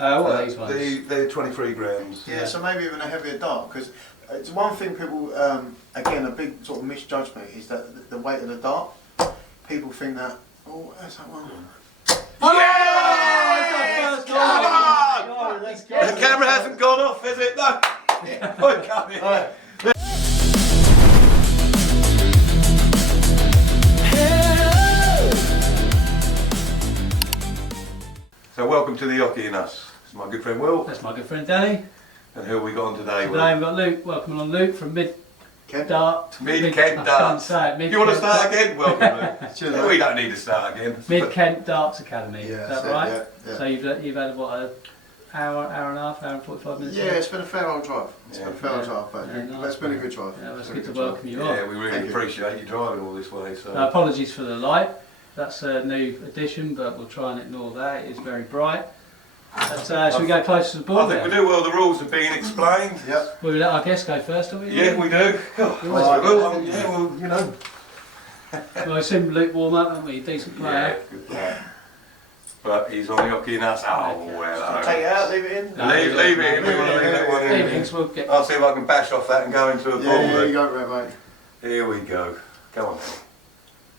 What are these ones? They're 23 grams. Yeah, so maybe even a heavier dart, because it's one thing people, again, a big sort of misjudgment is that the weight of the dart. People think that, oh, that's that one. Yes! Come on! The camera hasn't gone off, has it? No. Yeah, come in. Right. So welcome to the Oche and Us. It's my good friend Will. That's my good friend Danny. And who have we got on today? Today we've got Luke. Welcome along, Luke, from Mid-Kent Dart. Mid-Kent Darts. Do you want to start again? Welcome, Luke. No, we don't need to start again. Mid-Kent Darts Academy. Yeah, is that right? Yeah. So you've had what, an hour and a half, hour and 45 minutes? Yeah, it's been a fair old drive. It's been a fair old drive, but it's been a good drive. Yeah, well, it's good to welcome you on. Yeah, we really appreciate you driving all this way. So. Apologies for the light. That's a new addition, but we'll try and ignore that. It is very bright. But, should we go closer to the board? I think we do. Well, the rules have been explained. Yep. We'll let our guest go first, don't we? Yeah, we do. Well, yeah, well, you know. Well, I assume Luke warm up, haven't we? Decent player. Yeah, good player. But he's on the Oche and Us. Oh, well. Take it out, leave it in. No, leave it in. We want to leave that one in. I'll see if I can bash off that and go into a ball. Yeah, you go, mate. Here we go. Come on.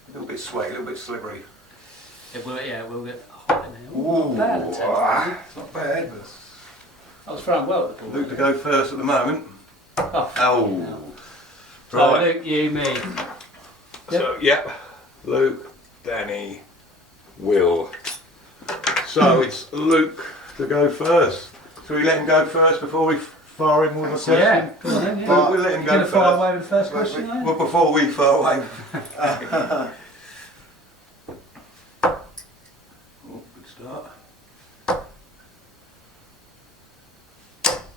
A little bit sweaty, a little bit slippery. It will get hot in here. Ooh, Not bad, it's not bad. But I was throwing well at the ball. Luke to go first at the moment. Oh. So Right. Luke, you, me. So, Luke, Danny, Will. So it's Luke to go first. Shall we let him go first before we fire him with a question? Yeah, go on then. Yeah. We'll let him go first. Fire away with the first question, then? Well, before we fire away. Good start.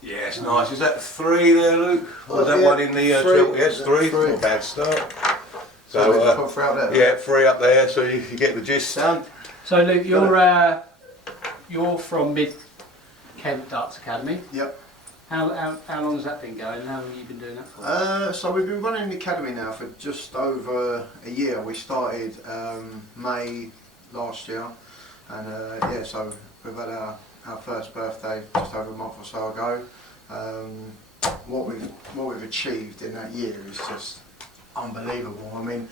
Yes, nice. Is that 3 there, Luke? Or is that one in the triple? Yes, 3. Not a bad start. So, put 3 out there. yeah, 3 up there, so you get the gist. Sound. So Luke, you're from Mid-Kent Darts Academy. Yep. How long has that been going? And how long have you been doing that for? So we've been running the academy now for just over a year. We started May last year, and so we've had our first birthday just over a month or so ago. What we've achieved in that year is just unbelievable. I mean,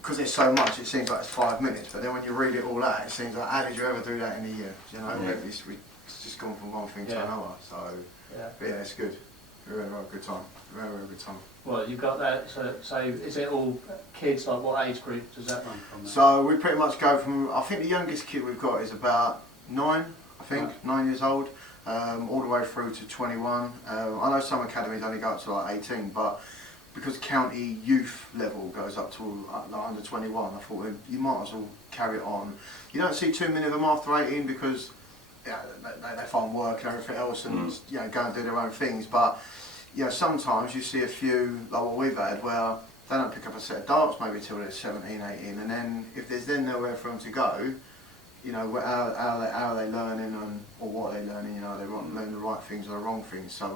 because there's so much, it seems like it's 5 minutes, but then when you read it all out, it seems like, how did you ever do that in a year? You know, it's just gone from one thing to another. So yeah, it's good. Very, very good time. Very, very good time. Well, you've got that. So is it all kids? Like what age group does that run from? So we pretty much go from. I think the youngest kid we've got is about 9. I think right. 9 years old, all the way through to 21. I know some academies only go up to like 18, but because county youth level goes up to like under 21, I thought you might as well carry it on. You don't see too many of them after 18 because they find work and everything else and go and do their own things. But sometimes you see a few like what we've had where they don't pick up a set of darts maybe till they're 17, 18, and then if there's then nowhere for them to go, how are they learning or what are they learning? They won't learn the right things or the wrong things. So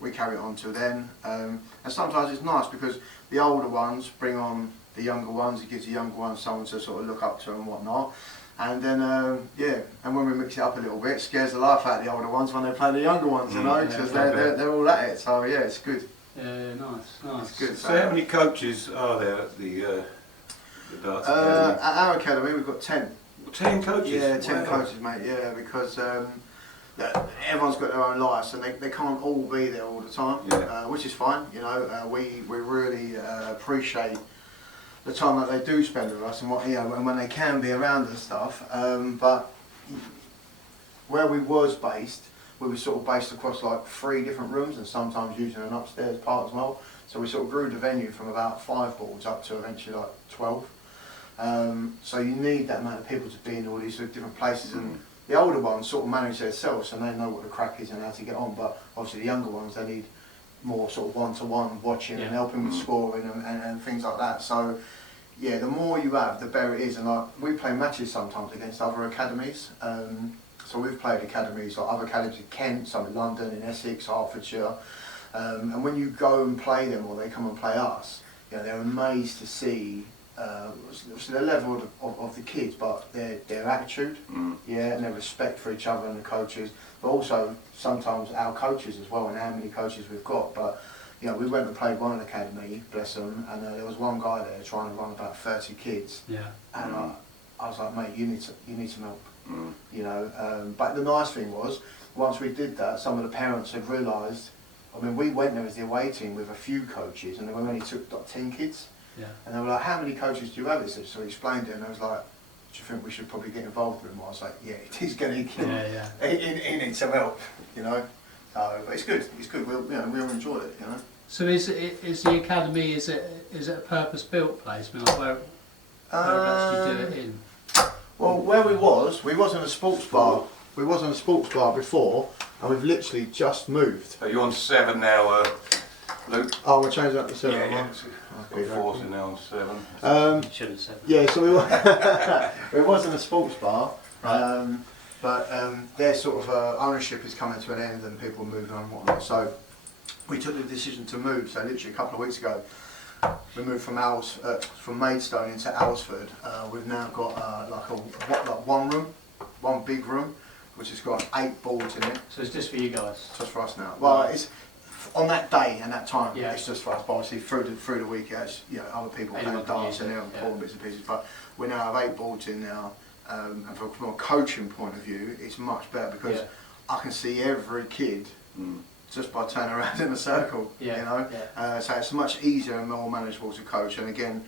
we carry it on till then. And sometimes it's nice because the older ones bring on the younger ones. It gives the younger ones someone to sort of look up to and whatnot. And then and when we mix it up a little bit, it scares the life out of the older ones when they play the younger ones, because they're all at it. So yeah, it's good. Yeah, nice. It's good. So how many coaches are there at the darts academy? At our academy, we've got 10. 10 coaches? Yeah, 10 coaches, mate. Yeah, because everyone's got their own lives and they can't all be there all the time, which is fine. We really appreciate the time that they do spend with us and and when they can be around and stuff. But where we was based, we were sort of based across like 3 different rooms and sometimes using an upstairs part as well. So we sort of grew the venue from about 5 boards up to eventually like 12. So you need that amount of people to be in all these sort of different places, and the older ones sort of manage themselves and they know what the crack is and how to get on, but obviously the younger ones, they need more sort of one-to-one watching and helping with scoring and things like that. So yeah, the more you have, the better it is. And like we play matches sometimes against other academies. So we've played academies, like other academies in Kent, some in London, in Essex, Hertfordshire. And when you go and play them or they come and play us, they're amazed to see the level of the kids, but their attitude, yeah, and their respect for each other and the coaches, but also sometimes our coaches as well, and how many coaches we've got. But you know, we went and played one academy, bless them, and there was one guy there trying to run about 30 kids. Yeah. And I was like, mate, you need some help. You know, but the nice thing was, once we did that, some of the parents had realised. I mean, we went there as the away team with a few coaches, and we only took like 10 kids. Yeah. And they were like, how many coaches do you have? So he explained it, and I was like, do you think we should probably get involved with him? I was like, yeah, he's going to, he needs some help, you know. But it's good. We all enjoyed it, you know. So is the academy, is it a purpose-built place? I mean, like whereabouts do you do it in? Well, where we was in a sports bar. We was in a sports bar before, and we've literally just moved. Are you on 7 now, Luke? Oh, we're changing up to 7. Yeah. Okay, 4 now on 7. Should have 7. Yeah, so we was in a sports bar, right. But their sort of ownership is coming to an end, and people are moving on and whatnot. So we took the decision to move. So literally a couple of weeks ago, we moved from Maidstone into Alresford. We've now got like one room, one big room, which has got 8 boards in it. So it's just for you guys? Just for us now. Well, it's on that day and that time. Yeah. It's just for us. But obviously through the week, it's, you know, other people playing darts and they're important bits and pieces. But we now have 8 boards in now, and from a coaching point of view, it's much better because I can see every kid. Just by turning around in a circle, you know. Yeah. So it's much easier and more manageable to coach. And again,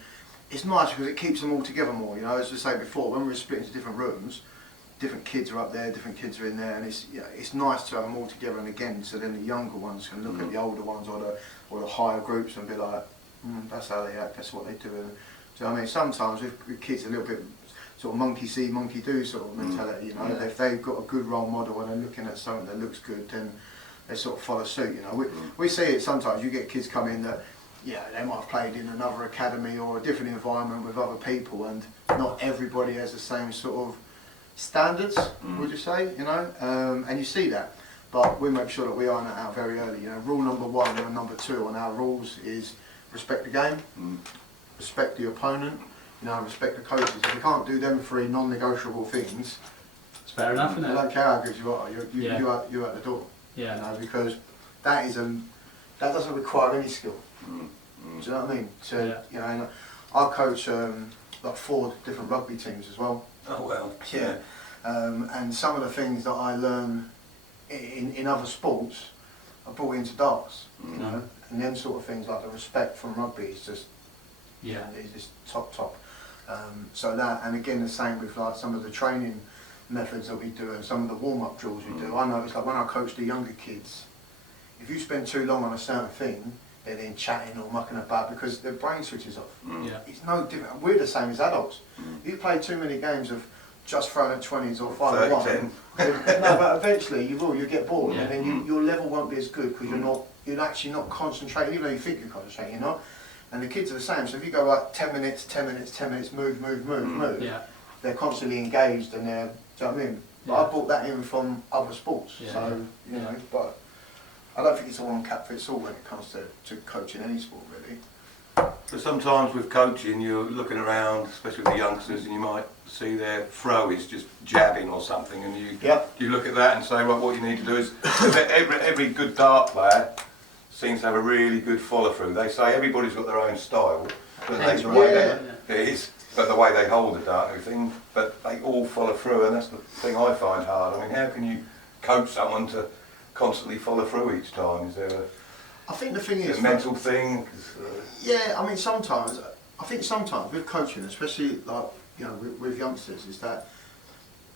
it's nice because it keeps them all together more. You know, as we say before, when we're split into different rooms, different kids are up there, different kids are in there, and it's nice to have them all together. And again, so then the younger ones can look at the older ones or the higher groups and be like, that's how they act, that's what they do. And so I mean, sometimes with kids a little bit sort of monkey see, monkey do sort of mentality. You know, if they've got a good role model and they're looking at something that looks good, then they sort of follow suit, you know. We see it sometimes. You get kids come in that, they might have played in another academy or a different environment with other people, and not everybody has the same sort of standards, would you say, you know? And you see that, but we make sure that we iron that out very early. You know, rule number 1 and number 2 on our rules is respect the game, respect the opponent, you know, respect the coaches. If you can't do them 3 non-negotiable things, it's fair enough, isn't it? I don't care how good you are, you're at the door. Yeah. You know, because that that doesn't require any skill. Do you know what I mean? You know, and I coach like 4 different rugby teams as well. Oh well. Yeah. And some of the things that I learn in other sports are brought into darts. You know, and them sort of things like the respect from rugby is just is just top. So that, and again the same with like some of the training methods that we do and some of the warm-up drills we do. I know it's like when I coach the younger kids, if you spend too long on a certain thing, they're then chatting or mucking about because their brain switches off. It's no different. We're the same as adults. You play too many games of just throwing at 20s or 5-1. No, but eventually you get bored, and then your level won't be as good because you're actually not concentrating, even though you think you're concentrating, you're not. And the kids are the same. So if you go like 10 minutes, move, they're constantly engaged and they're, do you know what I mean? But I brought that in from other sports, so, you know, but I don't think it's a one cap fits all when it comes to coaching any sport, really. So sometimes with coaching, you're looking around, especially with the youngsters, and you might see their throw is just jabbing or something, and you look at that and say, well, what you need to do is, every good dart player seems to have a really good follow through. They say everybody's got their own style, but the way they hold the dart and everything, but they all follow through, and that's the thing I find hard. I mean, how can you coach someone to constantly follow through each time? Is there I think the thing is a mental thing? I mean, sometimes with coaching, especially like, you know, with youngsters, is that,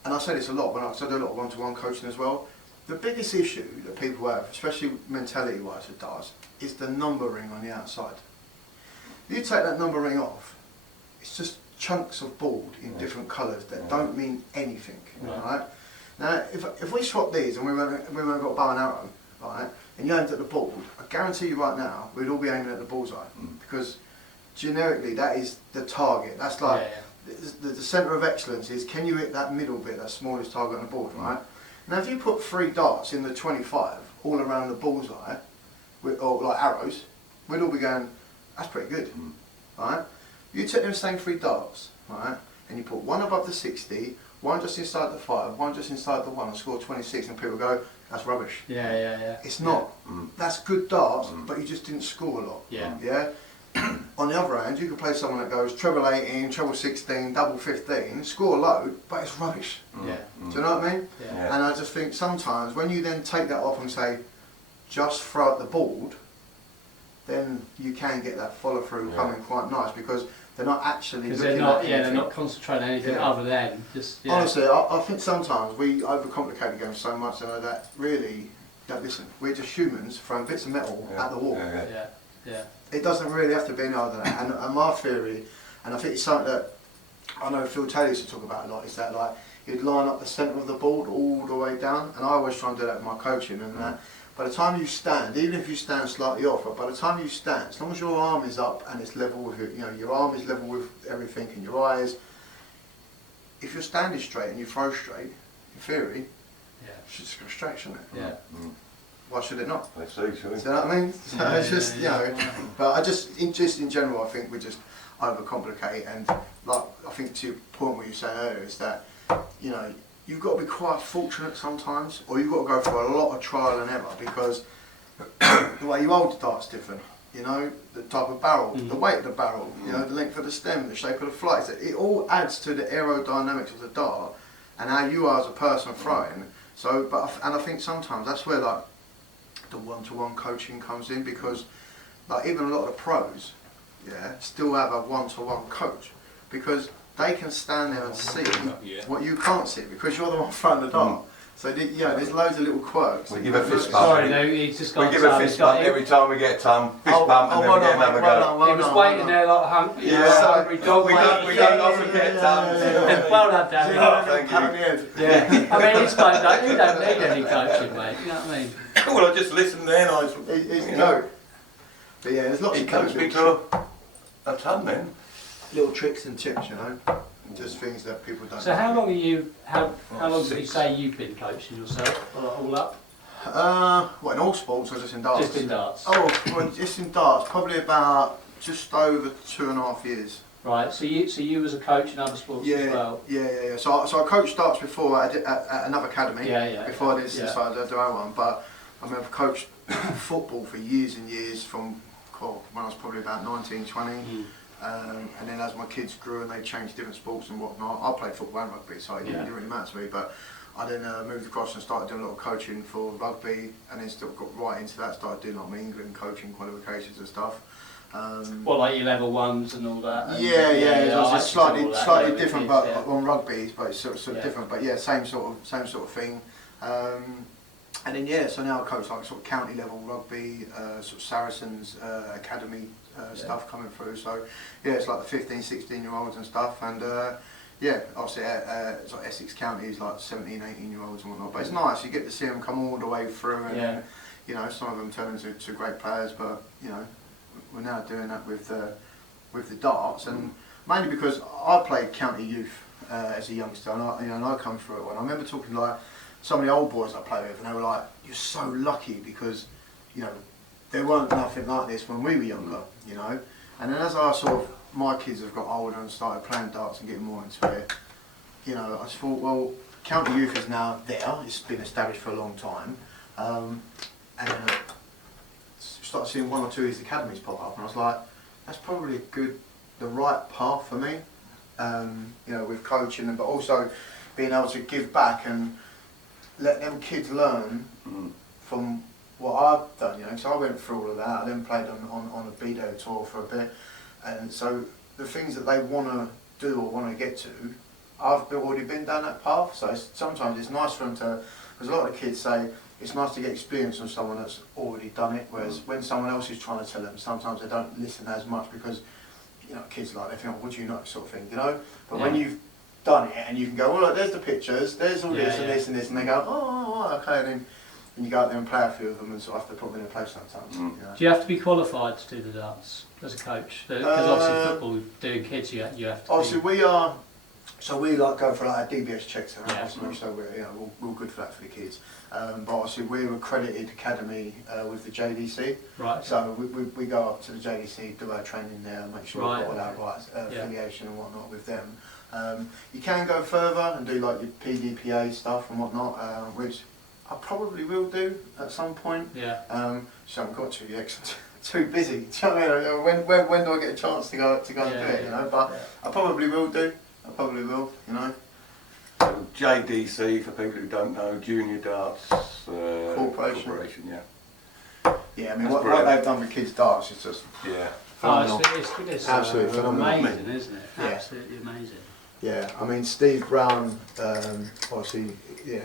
and I say this a lot when I do a lot of one-to-one coaching as well, the biggest issue that people have, especially mentality-wise with darts, is the number ring on the outside. If you take that number ring off, it's just chunks of board in different colours that don't mean anything, right? Now, if we swap these and we went and got a bow and arrow, right, and you aimed at the board, I guarantee you right now, we'd all be aiming at the bullseye, because generically that is the target. That's like the centre of excellence is, can you hit that middle bit, that smallest target on the board, right? Now, if you put 3 darts in the 25 all around the bullseye, or like arrows, we'd all be going, that's pretty good, right? You take them same 3 darts, right, and you put one above the 60, one just inside the 5, one just inside the 1, and score 26, and people go, that's rubbish. Yeah. It's not. That's good darts, but you just didn't score a lot. Yeah. On the other hand, you could play someone that goes treble 18, treble 16, double 15, score a load, but it's rubbish. Yeah. Do you know what I mean? Yeah. And I just think sometimes when you then take that off and say, just throw at the board, then you can get that follow through coming quite nice, because they're not actually looking they're not, at anything. they're not concentrating on anything other than just. Yeah. Honestly, I think sometimes we overcomplicate the game so much that really, listen, we're just humans throwing bits of metal at the wall. Yeah. It doesn't really have to be any other than that. And my theory, and I think it's something that I know Phil Taylor used to talk about a lot, is that like you'd line up the centre of the board all the way down, and I always try and do that with my coaching. And by the time you stand, even if you stand slightly off, but by the time you stand, as long as your arm is up and it's level with your arm is level with everything, and your eyes, if you're standing straight and you throw straight, in theory, it should just go straight, shouldn't it? Yeah. Why should it not? I see, Do you know what I mean? So it's just, but I just in general, I think we just overcomplicate, and like I think to your point what you said earlier is that, you've got to be quite fortunate sometimes, or you've got to go through a lot of trial and error, because the way you hold the dart's different. The type of barrel, the weight of the barrel, the length of the stem, the shape of the flight. It all adds to the aerodynamics of the dart and how you are as a person throwing. So, and I think sometimes that's where like the one-to-one coaching comes in, because like even a lot of the pros, still have a one-to-one coach, because they can stand there and see what you can't see, because you're the one throwing the dart. So there's loads of little quirks. We give a fist bump. Sorry, no, he's just got. We give a fist bump every time we get a ton. Fist bump, and then we get another go. He was waiting there like a hungry, hungry dog. We don't often get tons. Well done, Dan. Thank you. Yeah. I mean, he's like that. You don't need any coaching, mate. You know what I mean? Well, I just listened then. But yeah, there's lots He of comes me to a ton then. little tricks and tips, just things that people don't. So how long are you? How long did you say you've been coaching yourself? All up? In all sports or just in darts? Just in darts. Oh, well, just in darts, probably about just over 2.5 years. Right. So you was a coach in other sports as well. Yeah. So I coached darts before at another academy. Before I did decided to do our one, but I mean I've coached football for years and years from when I was probably about 19, 20. And then as my kids grew and they changed different sports and whatnot, I played football and rugby, so it didn't really matter to me. But I then moved across and started doing a lot of coaching for rugby, and then still got right into that. Started doing like my England coaching qualifications and stuff. Like your level ones and all that. It was just slightly different, but on rugby, but it's sort of different. But same sort of thing. And then so now I coach like sort of county level rugby, sort of Saracens academy stuff coming through. So it's like the 15, 16-year-olds and stuff, and obviously it's like Essex County is like 17, 18-year-olds and whatnot. But it's nice, you get to see them come all the way through, and some of them turn into great players. But we're now doing that with the darts, and mainly because I played county youth as a youngster, and I come through it. And I remember talking to like some of the old boys I played with, and they were like, "You're so lucky because there weren't nothing like this when we were younger, And then as my kids have got older and started playing darts and getting more into it, I just thought, well, county youth is now there. It's been established for a long time, and then I started seeing one or two of these academies pop up, and I was like, that's probably the right path for me, with coaching, but also being able to give back and let them kids learn from what I've done, because I went through all of that. I then played on a B-Day tour for a bit, and so the things that they want to do or want to get to, I've already been down that path. So sometimes it's nice for them to, because a lot of the kids say it's nice to get experience from someone that's already done it, whereas when someone else is trying to tell them, sometimes they don't listen as much, because kids like, they think, what do you know, sort of thing, But when you've done it and you can go, well, look, there's the pictures, there's all this and this and this, and they go, oh, okay, and then you go out there and play a few of them and sort of have to put them in place sometimes. Do you have to be qualified to do the darts as a coach? Because obviously football, doing kids, you have to. Obviously, we are. So we like go for like DBS checks and Yeah. make sure we're good for that for the kids. But obviously we're accredited academy with the JDC. Right. So we go up to the JDC, do our training there, make sure we've got all our rights, affiliation and whatnot with them. You can go further and do like your PDPA stuff and whatnot, which I probably will do at some point. Yeah. So I haven't got to yet 'cause I'm too busy. Do you know what I mean? When do I get a chance to go and do it? You know, but I probably will do. I probably will. You know. So JDC, for people who don't know, Junior Darts Corporation. Yeah. Yeah, I mean, That's what brilliant. they've done with kids darts is just Yeah. phenomenal. It's Absolutely phenomenal. amazing, isn't it? Yeah. Absolutely amazing. Yeah, I mean, Steve Brown obviously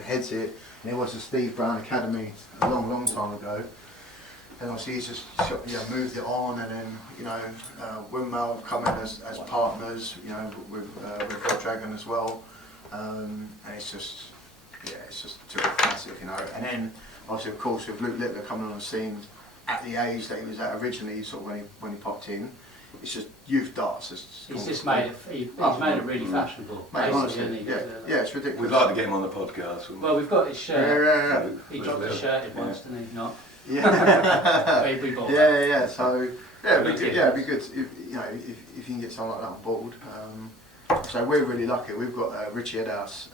heads it, and it was the Steve Brown Academy a long time ago. And obviously he's just moved it on, and then Windmill have come in as partners, with Red Dragon as well, and it's just too massive, And then obviously, of course, with Luke Littler coming on the scene at the age that he was at originally, sort of when he popped in, it's just youth darts. He's just made it really fashionable. Mate, honestly, Basically, yeah, it's ridiculous. We'd like to get him on the podcast. Well, we've got his shirt. Yeah. He dropped his shirt in once, didn't he? Not. Yeah. We bought Yeah. So it'd be good if you can get someone like that on board. So we're really lucky. We've got Richie Edhouse.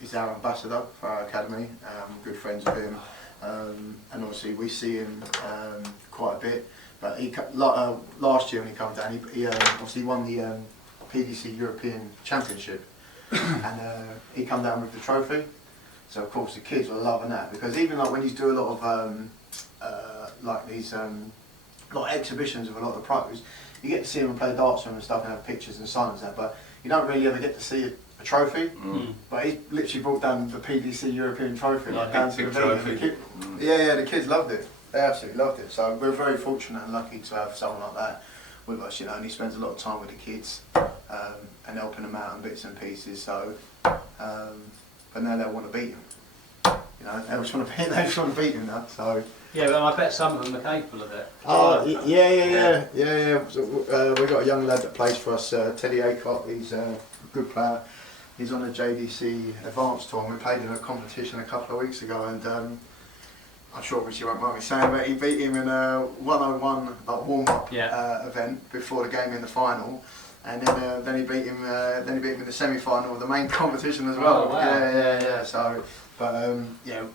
He's our ambassador for our academy. Good friends with him, and obviously we see him quite a bit. But last year when he came down, he obviously won the PDC European Championship, and he come down with the trophy. So of course the kids were loving that, because even like when you do a lot of like these like exhibitions of a lot of the pros, you get to see them play darts with them and stuff and have pictures and signs and that, but you don't really ever get to see a trophy. But he literally brought down the PDC European trophy, like down to the venue. The kids loved it. They absolutely loved it. So we're very fortunate and lucky to have someone like that with us, and he spends a lot of time with the kids and helping them out in bits and pieces. So, but now they want to beat him. They just want to beat him now. So. Yeah, but I bet some of them are capable of it. Oh, yeah. So, we've got a young lad that plays for us, Teddy Aycott. He's a good player. He's on the JDC Advanced Tour, and we played in a competition a couple of weeks ago, and I'm sure Richie won't mind me saying, but he beat him in a 101 warm-up event before the game in the final, and then he beat him. In the semi-final of the main competition as well. Oh, wow. Yeah. So, but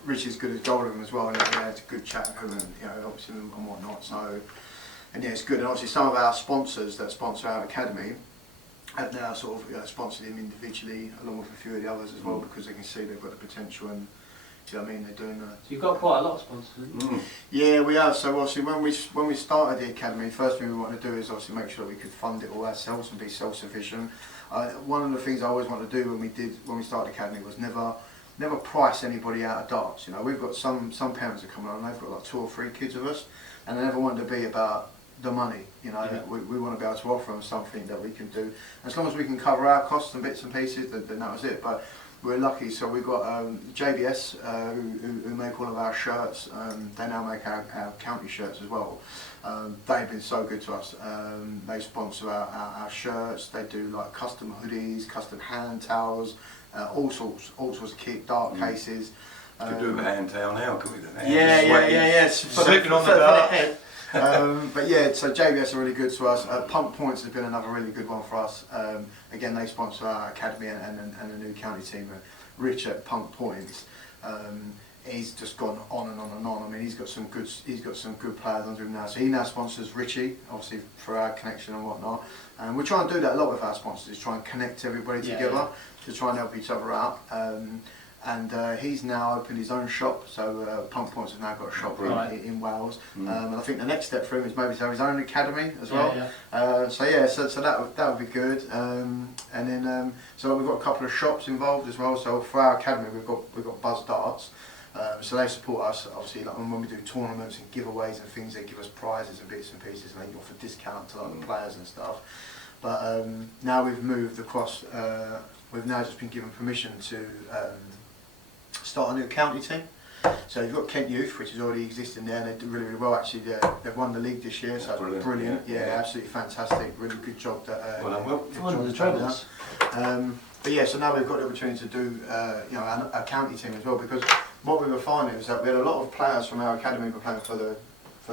Richie's good as gold with him as well. And it's a good chat with him, and obviously and whatnot. So, and it's good. And obviously some of our sponsors that sponsor our academy have now sort of sponsored him individually, along with a few of the others as well, because they can see they've got the potential and. Do you know what I mean? They're doing that. So you've got quite a lot of sponsors, haven't you? Yeah, we have. So obviously when we started the academy, first thing we wanted to do is obviously make sure that we could fund it all ourselves and be self-sufficient. One of the things I always wanted to do when we started the academy was never price anybody out of darts. We've got some parents that come along and they've got like 2 or 3 kids with us, and they never wanted to be about the money. We want to be able to offer them something that we can do. As long as we can cover our costs and bits and pieces, then that was it. But we're lucky, so we've got JBS who make all of our shirts. They now make our county shirts as well. They've been so good to us. They sponsor our shirts. They do like custom hoodies, custom hand towels, all sorts of kit, dart cases. Could do a hand towel now, can we? Yeah. Slipping on the dart. But yeah, so JBS are really good to us. Pump Points has been another really good one for us. Again, they sponsor our academy and a new county team. Rich at Pump Points, he's just gone on and on and on. I mean, he's got some good players under him now. So he now sponsors Richie, obviously for our connection and whatnot. And we try and do that a lot with our sponsors. Is try and connect everybody together to try and help each other out. And he's now opened his own shop, so Pump Points have now got a shop in Wales. And I think the next step for him is maybe to have his own academy as well. So that would be good. And then so we've got a couple of shops involved as well. So for our academy, we've got Buzz Darts. So they support us obviously, like when we do tournaments and giveaways and things. They give us prizes and bits and pieces, and they offer discount to like the players and stuff. But now we've moved across. We've now just been given permission to start a new county team. So you've got Kent Youth, which is already existing there, and they do really, really well. Actually, they've won the league this year, so it's brilliant. Yeah, absolutely fantastic. Really good job that. One of the trebles. But yeah, so now we've got the opportunity to do you know, a county team as well, because what we were finding was that we had a lot of players from our academy who were playing for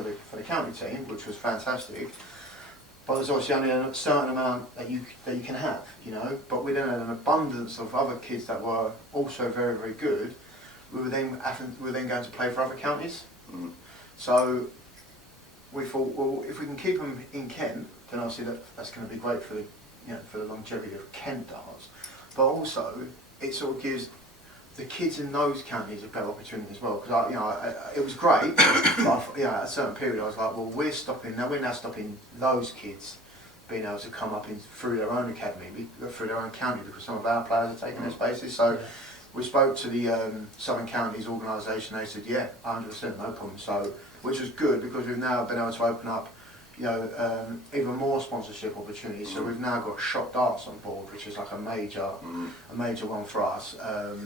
the county team, which was fantastic. But there's obviously only a certain amount that you can have, you know. But we then had an abundance of other kids that were also very, very good. We were then going to play for other counties. So we thought, well, if we can keep them in Kent, then obviously that's going to be great for the, you know, for the longevity of Kent darts. But also, it sort of gives the kids in those counties a better opportunity as well. Because it was great, but at a certain period I was like, well, we're now stopping those kids being able to come up through their own academy, through their own county, because some of our players are taking their spaces. So we spoke to the Southern Counties organisation. They said, yeah, 100%, no problem. So, which was good, because we've now been able to open up, you know, even more sponsorship opportunities. So we've now got Shot Darts on board, which is like a major one for us.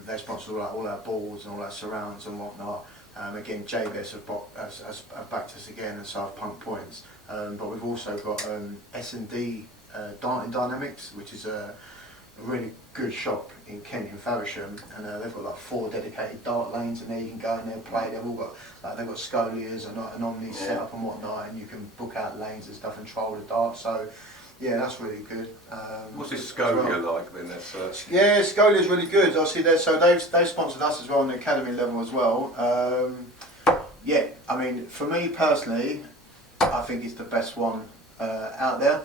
They sponsor all our balls and all our surrounds and whatnot. Again, JBS have backed us again, and so have Punk Points. But we've also got S&D Darting Dynamics, which is a really good shop in Kent, in Faversham, and they've got like 4 dedicated dart lanes in there. You can go in there and play. They've all got they've got scolias and an omni set up and whatnot, and you can book out lanes and stuff and trial the dart. So yeah, that's really good. What's this Scolia like then? Yeah, Scolia's really good. Obviously, they've sponsored us as well on the academy level as well. Yeah, I mean, for me personally, I think it's the best one out there.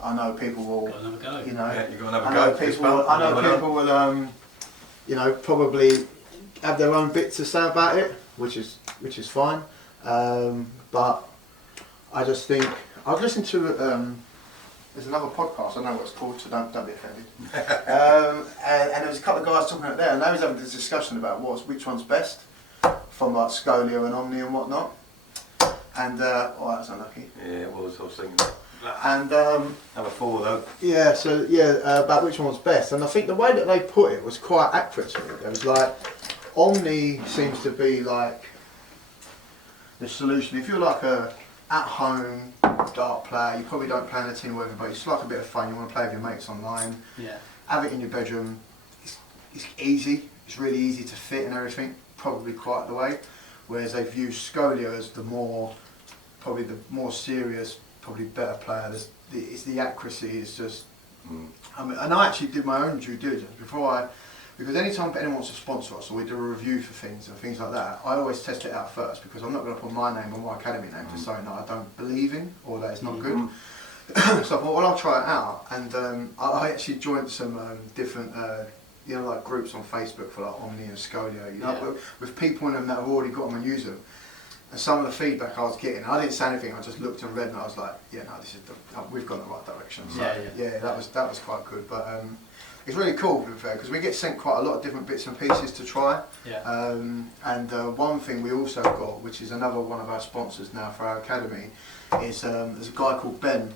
I know people will, you know, yeah, I know people will, you know, probably have their own bit to say about it, which is fine. But I just think I've listened to there's another podcast. I don't know what it's called, so don't be offended. And there was a couple of guys talking out there, and they was having this discussion about which one's best from like Scolia and Omni and whatnot. And oh, that was unlucky. Yeah, it was. I was thinking. And number 4 though. Yeah, so about which one was best, and I think the way that they put it was quite accurate to me. It was like Omni seems to be like the solution. If you're like a at-home dart player, you probably don't play in a team with everybody. It's like a bit of fun. You want to play with your mates online. Yeah. Have it in your bedroom. It's easy. It's really easy to fit and everything. Probably quite the way. Whereas they've used Scolia as probably the more serious, probably better player. It's the accuracy is just. I mean, and I actually did my own due diligence because anytime anyone wants to sponsor us or we do a review for things and things like that, I always test it out first, because I'm not going to put my name or my academy name to something that I don't believe in or that it's not good. So I thought, well, I'll try it out, and I actually joined some different. You know, like groups on Facebook for like Omni and Scolia, you know, with people in them that have already got them and use them. And some of the feedback I was getting, I didn't say anything. I just looked and read, and I was like, yeah, no, we've gone the right direction. So, yeah, that was quite good. But it's really cool, to be fair, because we get sent quite a lot of different bits and pieces to try. Yeah. And one thing we also got, which is another one of our sponsors now for our academy, is there's a guy called Ben,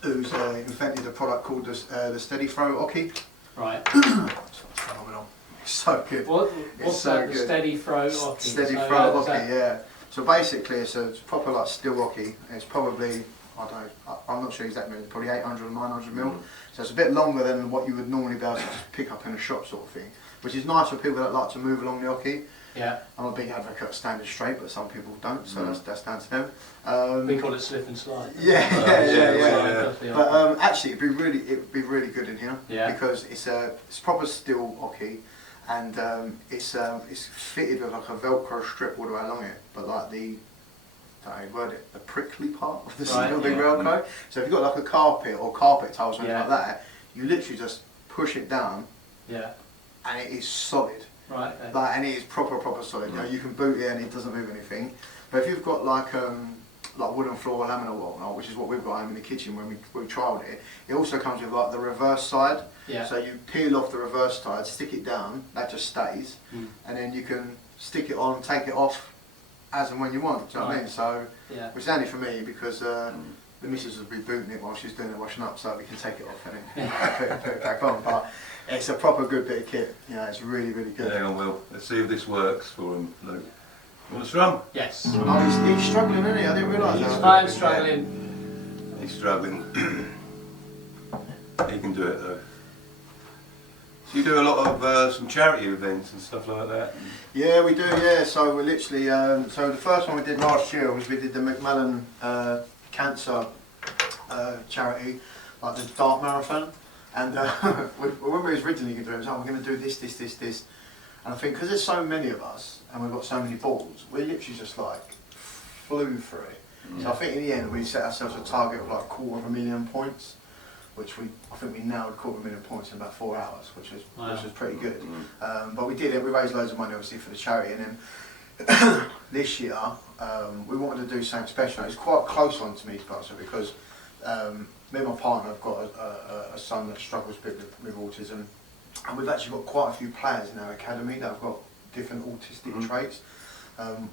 who's invented a product called the Steady Throw Oche. Right. It's phenomenal. It's so good. What's that? The Steady Throw Oche? Steady Throw Oche, yeah. So basically, it's proper like steel Oche. It's probably, I'm not sure exactly, it's probably 800 or 900 mil. So it's a bit longer than what you would normally be able to just pick up in a shop sort of thing. Which is nice for people that like to move along the Oche. Yeah. I'm a big advocate of standing straight, but some people don't, so that's down to them. We call it slip and slide. Yeah. But actually, it'd be really good in here because it's proper steel Oche, and it's fitted with like a Velcro strip all the way along it, but like the prickly part of the steel Velcro. So if you've got like a carpet or carpet tiles or anything like that, you literally just push it down. Yeah. And it is solid. Right. Okay. Like, and it is proper solid. You know, you can boot it and it doesn't move anything. But if you've got like wooden floor laminate whatnot, which is what we've got in the kitchen when we trialled it, it also comes with like the reverse side. Yeah. So you peel off the reverse side, stick it down, that just stays, and then you can stick it on, take it off, as and when you want. Do you know what I mean? So, which is handy for me because the missus was rebooting it while she was doing the washing up, so we can take it off and then put it back on. But it's a proper good bit of kit. You know, it's really good. Yeah, I will. Let's see if this works for him, Luke. You want to strum? Yes. Oh, he's struggling, isn't he? I didn't realise that. I am struggling. He's struggling. He can do it though. So you do a lot of some charity events and stuff like that? Yeah, we do, yeah. So we're literally, so the first one we did last year was we did the Macmillan Cancer charity, like the Dart Marathon. And when we was originally going to do it, it was like, we're going to do this. And I think because there's so many of us and we've got so many balls, we literally just like flew through it. So I think in the end we set ourselves a target of like 250,000 points, which I think we nailed 250,000 points in about 4 hours, which was pretty good. But we did it. We raised loads of money obviously for the charity, and then this year we wanted to do something special. It's quite close on to me, to be honest, because me and my partner have got a son that struggles a bit with autism, and we've actually got quite a few players in our academy that have got different autistic traits.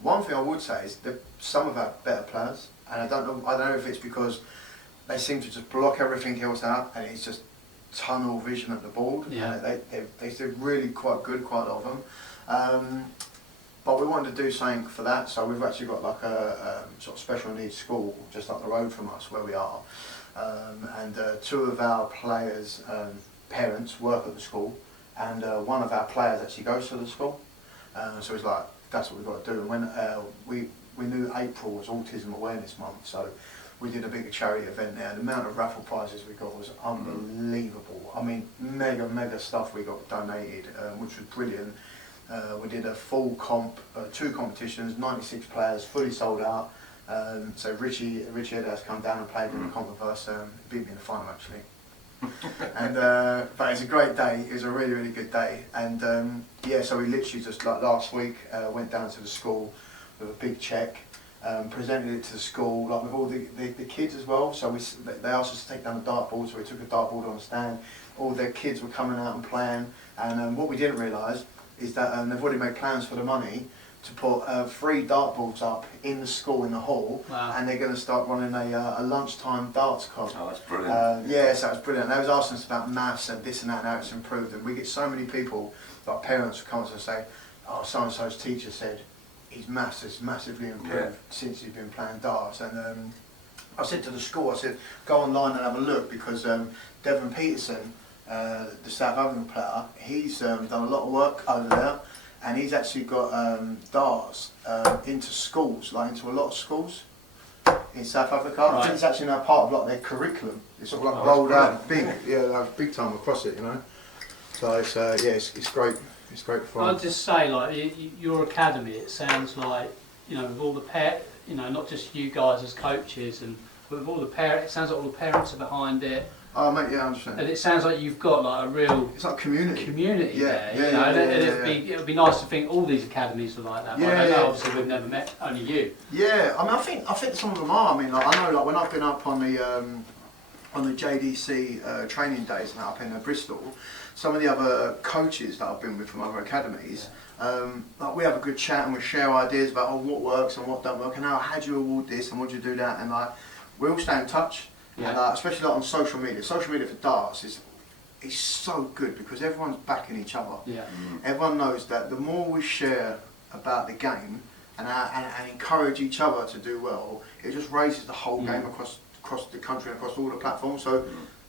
One thing I would say is that some of our better players, and I don't know if it's because they seem to just block everything else out, and it's just tunnel vision at the board. Yeah. And they do really quite good, quite a lot of them. But we wanted to do something for that, so we've actually got like a sort of special needs school just up the road from us where we are. And 2 of our players' parents work at the school, and one of our players actually goes to the school. So it's like, that's what we've got to do. And when we knew April was Autism Awareness Month, so we did a big charity event there. The amount of raffle prizes we got was unbelievable. I mean, mega stuff we got donated, which was brilliant. We did a full comp, 2 competitions, 96 players, fully sold out. So Richie has come down and played in the comp with us. He beat me in the final actually. And but it's a great day. It was a really good day. And yeah, so we literally just like last week went down to the school with a big check, presented it to the school, like with all the kids as well. So they asked us to take down a dartboard, so we took a dartboard on a stand. All their kids were coming out and playing. And what we didn't realise is that they've already made plans for the money to put 3 dartboards up in the school in the hall. Wow. And they're going to start running a lunchtime darts club. Oh, that's brilliant. Yeah, so that was brilliant. They was asking us about maths and this and that and how it's improved, and we get so many people, like parents who come to us and say, oh, so-and-so's teacher said his maths has massively improved since he's been playing darts. And I said to the school, I said, go online and have a look, because Devon Peterson, the South African player, he's done a lot of work over there. And he's actually got darts into schools, like into a lot of schools in South Africa. Right. I think it's actually now part of like their curriculum. It's sort of like rolled out big, like big time across it, you know. So it's it's great. It's great fun. I'd just say, like your academy, it sounds like, you know, with all the not just you guys as coaches, and with all the parents, it sounds like all the parents are behind it. Oh mate, yeah, I understand. And it sounds like you've got like a real It's like community there. Yeah, It would be nice to think all these academies are like that. But I know obviously we've never met, only you. Yeah, I mean, I think some of them are. I mean, like, I know, like when I've been up on the JDC training days now up in Bristol, some of the other coaches that I've been with from other academies, like we have a good chat and we share ideas about what works and what don't work, and how do you award this and what do you do that, and like we all stay in touch. Yeah. And especially like on social media. Social media for darts is so good because everyone's backing each other. Yeah. Everyone knows that the more we share about the game and encourage each other to do well, it just raises the whole game across the country and across all the platforms. So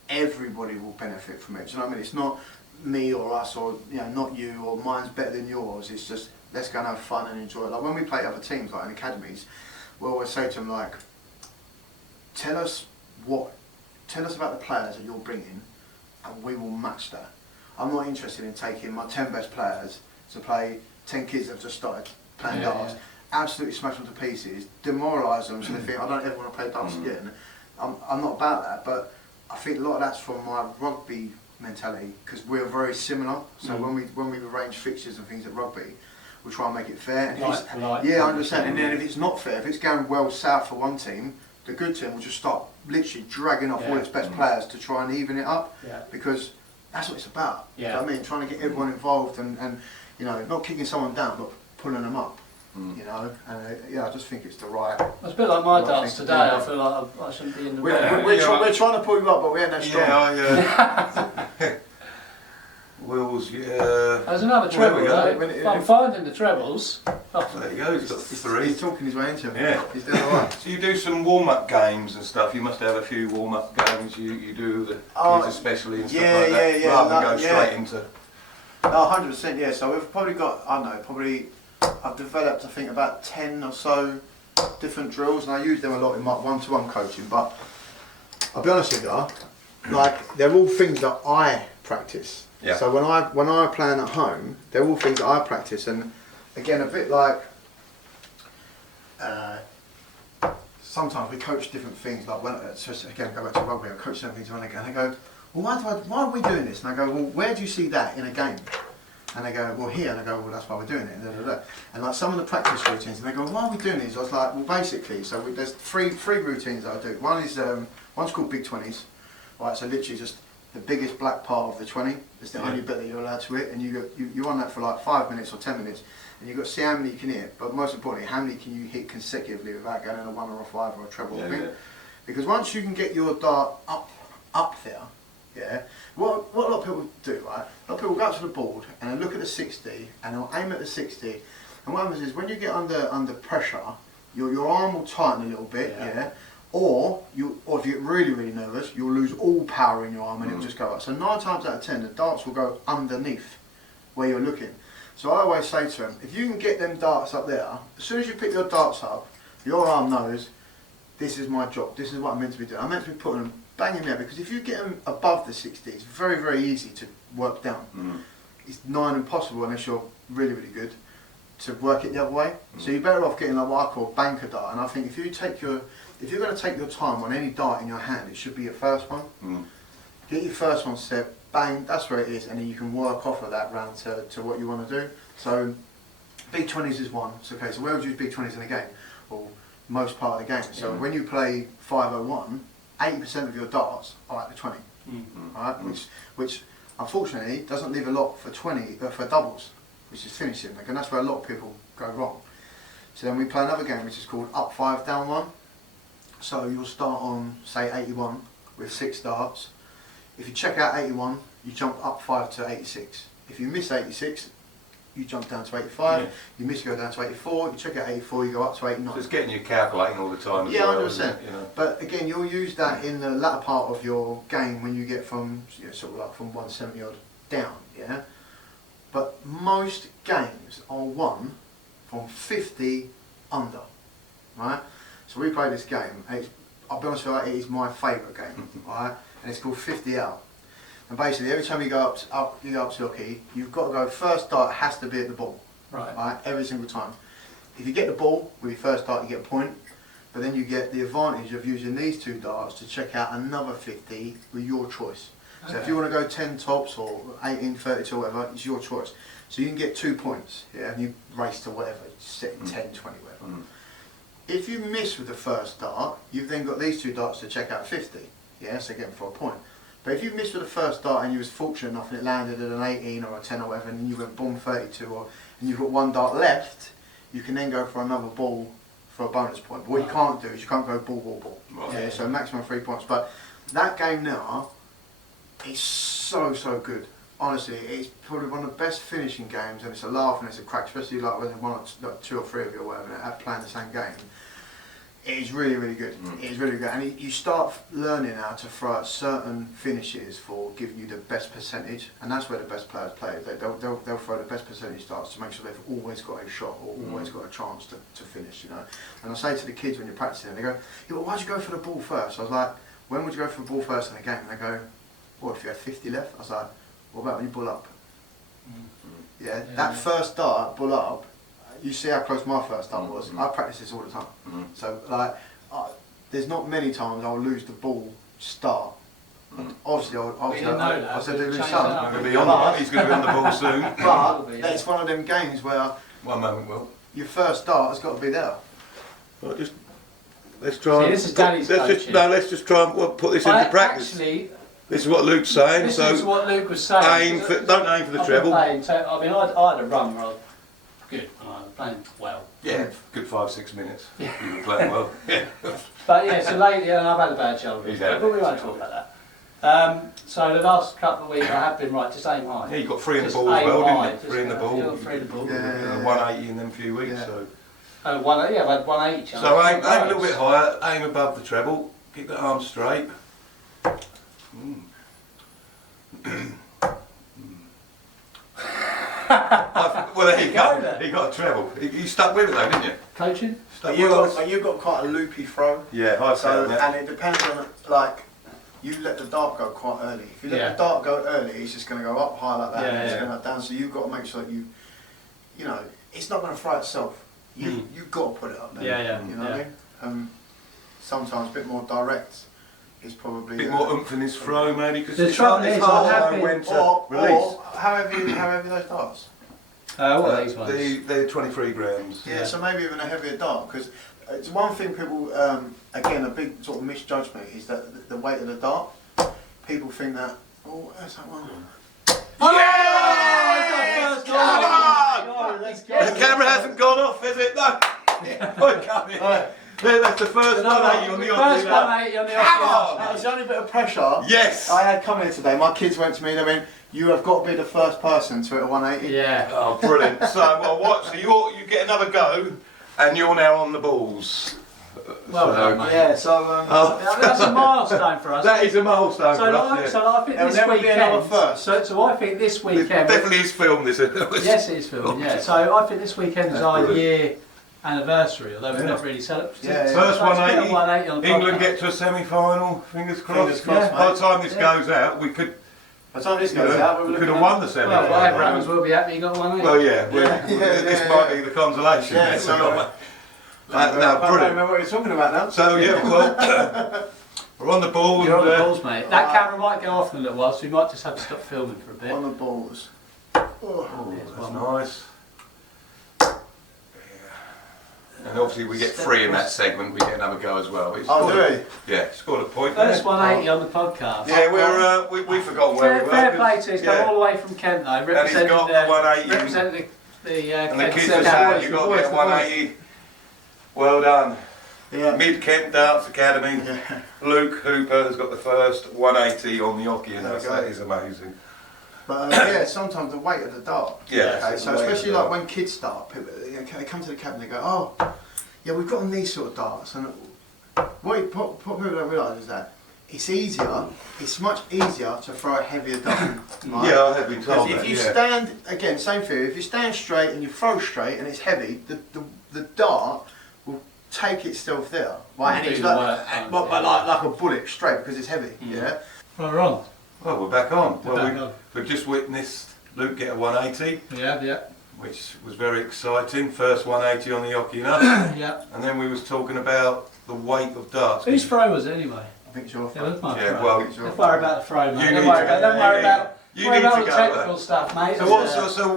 everybody will benefit from it. Do you know what I mean? It's not me or us, or not you, or mine's better than yours. It's just let's go and have fun and enjoy it. Like when we play other teams, like in academies, we always say to them like, tell us about the players that you're bringing, and we will match that. I'm not interested in taking my 10 best players to play 10 kids that have just started playing darts, absolutely smash them to pieces, demoralise them so they think I don't ever want to play darts again. I'm not about that, but I think a lot of that's from my rugby mentality, because we're very similar. So when we arrange fixtures and things at rugby, we try and make it fair. And I understand. And then if it's not fair, if it's going well south for one team, the good team will just start literally dragging off all its best players to try and even it up, because that's what it's about. Yeah. You know what I mean? Trying to get everyone involved and not kicking someone down, but pulling them up. You know, and I just think it's the right. It's a bit like my darts today. I feel like I shouldn't be in the We're trying to pull you up, but we ain't that strong. Wills, There's another treble. I'm finding the trebles. There you go, he's got 3. He's talking his way into it. Yeah. He's doing alright. So you do some warm-up games and stuff. You must have a few warm-up games. You do the kids especially and stuff like that, rather than go straight into No, 100%, yeah. So we've probably got, I don't know, I've developed, I think, about 10 or so different drills, and I use them a lot in my one-to-one coaching. But I'll be honest with you, like, they're all things that I practice. Yeah. So when I plan at home, they're all things that I practice, and again, a bit like sometimes we coach different things. Like so again, go back to rugby. I coach certain things when I go, and I go, well, why are we doing this? And I go, well, where do you see that in a game? And they go, well, here. And I go, well, that's why we're doing it. And like some of the practice routines, and they go, why are we doing these? I was like, well, basically, so there's three routines that I do. One is one's called big 20s, right? So literally just the biggest black part of the 20. It's the only bit that you're allowed to hit, and you're on that for like 5 minutes or 10 minutes, and you've got to see how many you can hit. But most importantly, how many can you hit consecutively without going in a 1 or a 5 or a treble or thing? Because once you can get your dart up there. Yeah. What a lot of people do, right? A lot of people go up to the board and they look at the 60 and they'll aim at the 60. And what happens is when you get under pressure, your arm will tighten a little bit, yeah. Or if you get really nervous, you'll lose all power in your arm and it'll just go up. So 9 times out of 10, the darts will go underneath where you're looking. So I always say to them, if you can get them darts up there, as soon as you pick your darts up, your arm knows this is my job. This is what I'm meant to be doing. I'm meant to be putting them banging there, because if you get them above the 60, it's very easy to work down. It's nigh impossible unless you're really good to work it the other way. So you're better off getting like what I call a banker dart. And I think if you're going to take your time on any dart in your hand, it should be your first one. Get your first one set, bang, that's where it is, and then you can work off of that round to what you want to do. So big 20s is one. So, okay, so where would you use big 20s in a game? Well, most part of the game. So when you play 501, 80% of your darts are at the 20, right? Which unfortunately doesn't leave a lot for for doubles, which is finishing. And that's where a lot of people go wrong. So then we play another game which is called up 5 down 1. So you'll start on say 81 with 6 darts. If you check out 81, you jump up 5 to 86. If you miss 86, you jump down to 85, you miss, you go down to 84, you check out 84, you go up to 89. So it's getting you calculating all the time as yeah, well, 100%. isn't it, you know? But again, you'll use that in the latter part of your game when you get from sort of like from 170 odd down, yeah? But most games are won from 50 under, right? So we play this game, and I'll be honest with you, it is my favourite game, right? And it's called 50 out. And basically, every time you go up to your key, you've got to go, first dart has to be at the ball. Right? Every single time. If you get the ball with your first dart, you get a point. But then you get the advantage of using these 2 darts to check out another 50 with your choice. So if you want to go 10 tops or 18, 32 or whatever, it's your choice. So you can get 2 points, yeah, and you race to whatever, set 10, 20, whatever. If you miss with the first dart, you've then got these 2 darts to check out 50, yeah, so again for a point. But if you missed with the first dart and you was fortunate enough and it landed at an 18 or a 10 or whatever, and then you went boom 32, and you've got 1 dart left, you can then go for another ball for a bonus point. But what you can't do is you can't go ball. Yeah, so maximum 3 points. But that game now is so good. Honestly, it's probably one of the best finishing games, and it's a laugh and it's a crack, especially like when like 2 or 3 of you or whatever are playing the same game. It is really good. It is really good, and you start learning how to throw out certain finishes for giving you the best percentage, and that's where the best players play. They'll throw the best percentage darts to make sure they've always got a shot or always got a chance to finish. You know, and I say to the kids when you're practicing, they go, "Yeah, well, why'd you go for the ball first?" I was like, "When would you go for the ball first in a game?" And they go, "Well, if you had 50 left." I was like, "What about when you bull up?" Yeah, that first dart, bull up. You see how close my first dart was. I practice this all the time. So like, there's not many times I'll lose the ball start. Obviously, I said lose some. He's going to be on the ball soon. But it's one of them games where one moment, Will. Your first dart has got to be there. Well, let's try. See, this is Danny's coaching. Let's just try and put this into practice. Actually, this is what Luke's saying. This is what Luke was saying. Don't aim for the treble. I mean, I had a run where I was good. I was playing well. Yeah, good 5-6 minutes. You were playing well. But yeah, so lately, and I've had a bad shoulder. But we won't talk about that. So the last couple of weeks I have been right, just aim high. Yeah, you got 3 in the ball as well, didn't you? 3 in the ball. Yeah, 3 in the ball. Yeah. 180 in them few weeks. Yeah. So. I've had 180. So aim a little bit higher, aim above the treble, keep the arm straight. Well, there you go. He got a treble. You stuck with it though, didn't you? Coaching? Stuck You've with it. got quite a loopy throw. Yeah, I So, found that. and it depends on, like, you let the dart go quite early. If you let the dart go early, it's just going to go up high like that, and it's going to go down. So you've got to make sure that you know, it's not going to fly itself. You've got to put it up there. You know what I mean? Sometimes a bit more direct is probably A bit more oomph in his throw, maybe, because The it's trouble hard is, to I have know been- when to release. Or how heavy those darts? What are these ones? They're 23 grams. Yeah, so maybe even a heavier dart, because it's one thing people, again, a big sort of misjudgment is that the weight of the dart. People think that, oh, there's that one. Yes! Come on! The camera hasn't gone off, has it? No. Come in. That's the first 180 on the First Oche. 180 on the Come Oche. on! That was the only bit of pressure Yes! I had coming here today. My kids went to me and they went, you have got to be the first person to hit a 180. Yeah. Oh, brilliant. So, well, what? So you get another go, and you're now on the balls. Well done, mate. Yeah, so That's a milestone for us. That is a milestone So, for like, us, so I think There'll this never be weekend. another first. So I think this yeah. weekend. It definitely is filmed, this. Yes, it is filmed. Yeah. So I think this weekend is That's our brilliant. year anniversary, although we've not really celebrated. Yeah, First So it's a bit of 180. 180 on the England podcast. get to a semi-final. Fingers crossed. Fingers crossed, By the mate. time this goes out, we could. by the time this You goes know, out, we we're could looking have at... won the semi-final. Well, whatever happens, we'll be happy you got 180. Well, yeah. This yeah, might yeah. be the consolation. Yeah, bit. so, No, I don't brilliant. remember what you're talking about now. So yeah, well, we're on the ball. You're on the and, balls, mate. That camera might go off in a little while, so we might just have to stop filming for a bit. On the balls. That's nice. And obviously we get free in that segment. We get another go as well. It's Oh, scored do a- Yeah, scored a point. First there. 180 on the podcast. Yeah, we forgot where we were. Fair play 'cause- to us. yeah. Come all the way from Kent though, And he's representing got the 180. representing the And the Kent kids City are saying Boys, you've the got to boys, get the 180. Well done. Yeah. Mid Kent Darts Academy. Luke Hooper has got the first 180 on the Oche and There we Us. go. That is amazing. But yeah, sometimes the weight of the dart. Yeah. Okay, so The weight of especially the like dart. when kids start, people, they come to the cabin and they go, oh, yeah, we've got on these sort of darts. And what people don't realise is that it's much easier to throw a heavier dart. Right? Yeah, I have been told If that. you Yeah. stand, again, same theory, if you stand straight and you throw straight and it's heavy, the dart will take itself there. Right? And Do it's the like, work, but like a bullet straight because it's heavy. Yeah. Well, we're on. Well, we're back on. We're back on. We've just witnessed Luke get a 180, Yeah. which was very exciting. First 180 on the Oche and Us. Yeah. And then we was talking about the weight of darts. Whose throw was it anyway? I think it's your Yeah, that's my Yeah, throw. well, Don't worry about the throw, mate. You Don't need worry to about, go. don't worry about, You worry need about to all the go, technical mate. stuff, mate. So what? So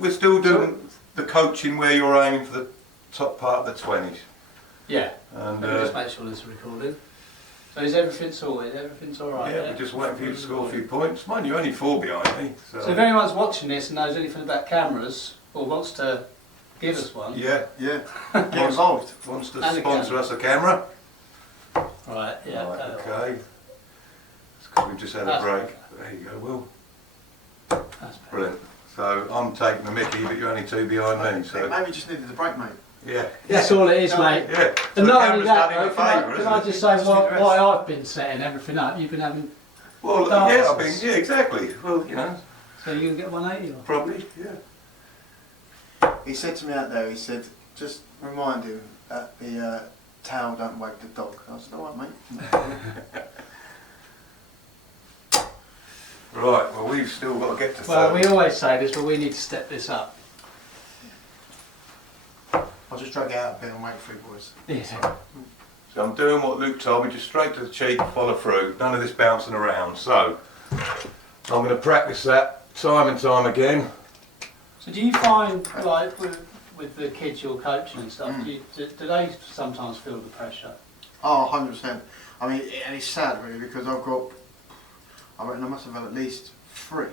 we're still doing the coaching where you're aiming for the top part of the 20s. Yeah. And Let me just make sure this is recorded. So is everything sorted? Everything's all right? yeah, we're just waiting for you to score a few points. Mind you, only 4 behind me. So if anyone's watching this and knows anything about cameras or wants to give us one, Yeah, Yeah. Get involved. wants to And a sponsor camera. us a camera. right? Yeah. Right, okay. It's because we've just had a That's break. There you go, Will. That's better. Brilliant. So I'm taking the mickey, but you're only 2 behind me. So Maybe you just needed the break, mate. yeah, That's all it is, mate. yeah. So And the not only camera's that, done him though, a favour, can isn't I it? just say Just need why rest. I've been setting everything up? You've been having, Well, darts. yeah, I mean, yeah, exactly. Well, you know, so you're going to get 180 or? probably, yeah. He said to me out there, he said, just remind him that the towel don't wake the dog. I said, all right, mate. Right, well, we've still got to get to Well, 30. we always say this, but we need to step this up. I'll just drag it out a bit and wait for you boys. Yeah. So I'm doing what Luke told me, just straight to the cheek, follow through. None of this bouncing around. So I'm going to practice that time and time again. So do you find, like, with the kids you're coaching and stuff, do they sometimes feel the pressure? Oh, 100%. I mean, and it's sad really because I reckon I must have had at least 3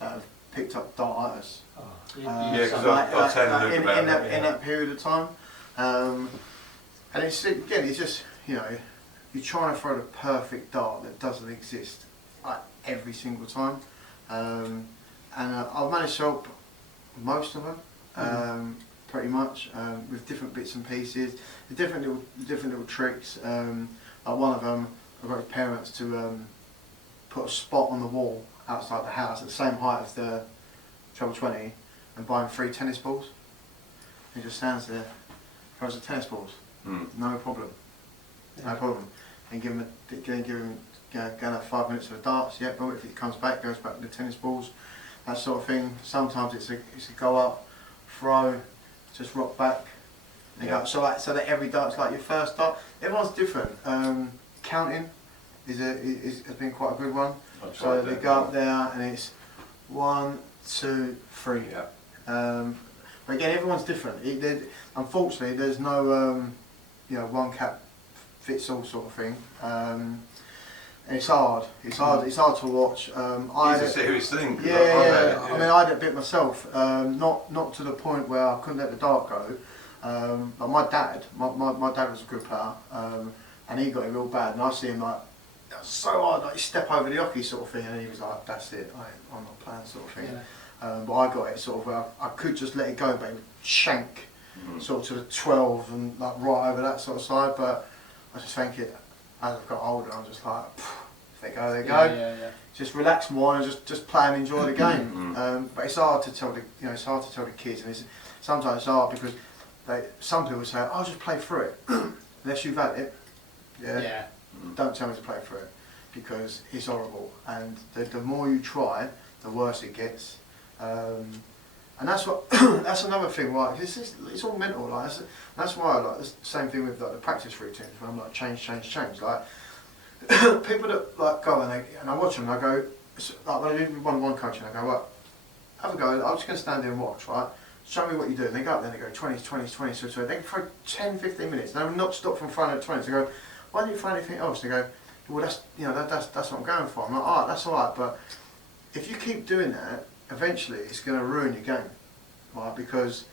that have picked up dartitis. Oh, Yeah, 'cause so- I'll tell Luke about that, in yeah. that period of time. And it's again, it's just, you know, you're trying to throw the perfect dart that doesn't exist like every single time. And I've managed to help most of them, pretty much, with different bits and pieces, different little tricks. Like one of them, I got his parents to put a spot on the wall outside the house at the same height as the treble 20 and buy him 3 tennis balls. He just stands there, throws the tennis balls, no problem, no problem. And give him, go and have 5 minutes of darts. Yeah, but if he comes back, goes back to the tennis balls, that sort of thing. Sometimes it's a go up, throw, just rock back. Yeah. So that every dart's like your first dart. Everyone's different. Counting has been quite a good one. So they go up there and it's 1, 2, 3. Yeah. But again, everyone's different. Unfortunately, there's no one cap fits all sort of thing. And it's hard. It's hard to watch. It's a serious thing. Yeah. I mean, I had it a bit myself. Not to the point where I couldn't let the dart go. But my dad was a good player, and he got it real bad. And I see him like, that was so hard. Like, you step over the hockey sort of thing, and he was like, "That's it. I'm not playing," sort of thing. Yeah. But I got it sort of where I could just let it go, but it would shank sort of to the 12 and like right over that sort of side. But I just think as I've got older, I'm just like, if they go, they go. Yeah. Just relax more and just play and enjoy the game. But it's hard to tell the kids, and sometimes it's hard because some people say, "I'll just play through it," unless you've had it. Yeah. Don't tell me to play through it because it's horrible, and the more you try, the worse it gets. And that's that's another thing, right? It's all mental. Like that's why I like the same thing with like the practice routines. Where I'm like change. Like people that like go and I watch them. And I go like when I do one coaching. I go, right, have a go. I'm just going to stand there and watch, right? Show me what you do. And they go up there and they go 20, so they can throw 10, 15 minutes. And they will not stop from throwing at 20. So they go, why don't you throw anything else? They go, well, that's what I'm going for. I'm like, alright, that's alright, but if you keep doing that, eventually it's going to ruin your game, right? Because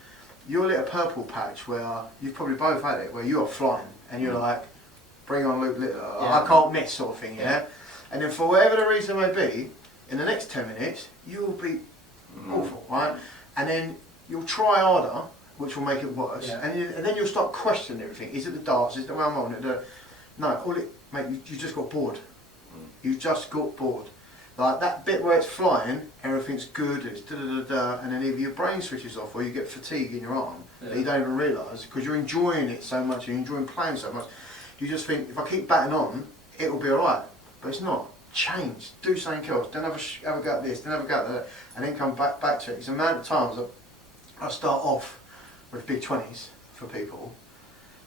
you'll hit a purple patch where you've probably both had it, where you're flying and you're like, bring on Luke Little, I can't miss sort of thing, yeah? And then for whatever the reason may be, in the next 10 minutes, you'll be awful, right? And then you'll try harder, which will make it worse, and then you'll start questioning everything. Is it the darts? Is it the way I'm on it? No, mate, you just got bored. You just got bored. Like that bit where it's flying, everything's good, it's da-da-da-da, and then either your brain switches off or you get fatigue in your arm that you don't even realise because you're enjoying it so much, you're enjoying playing so much. You just think, if I keep batting on, it'll be alright. But it's not. Change. Do something else. Then have a go at this, then have a go at that, and then come back to it. It's the amount of times that I start off with big 20s for people,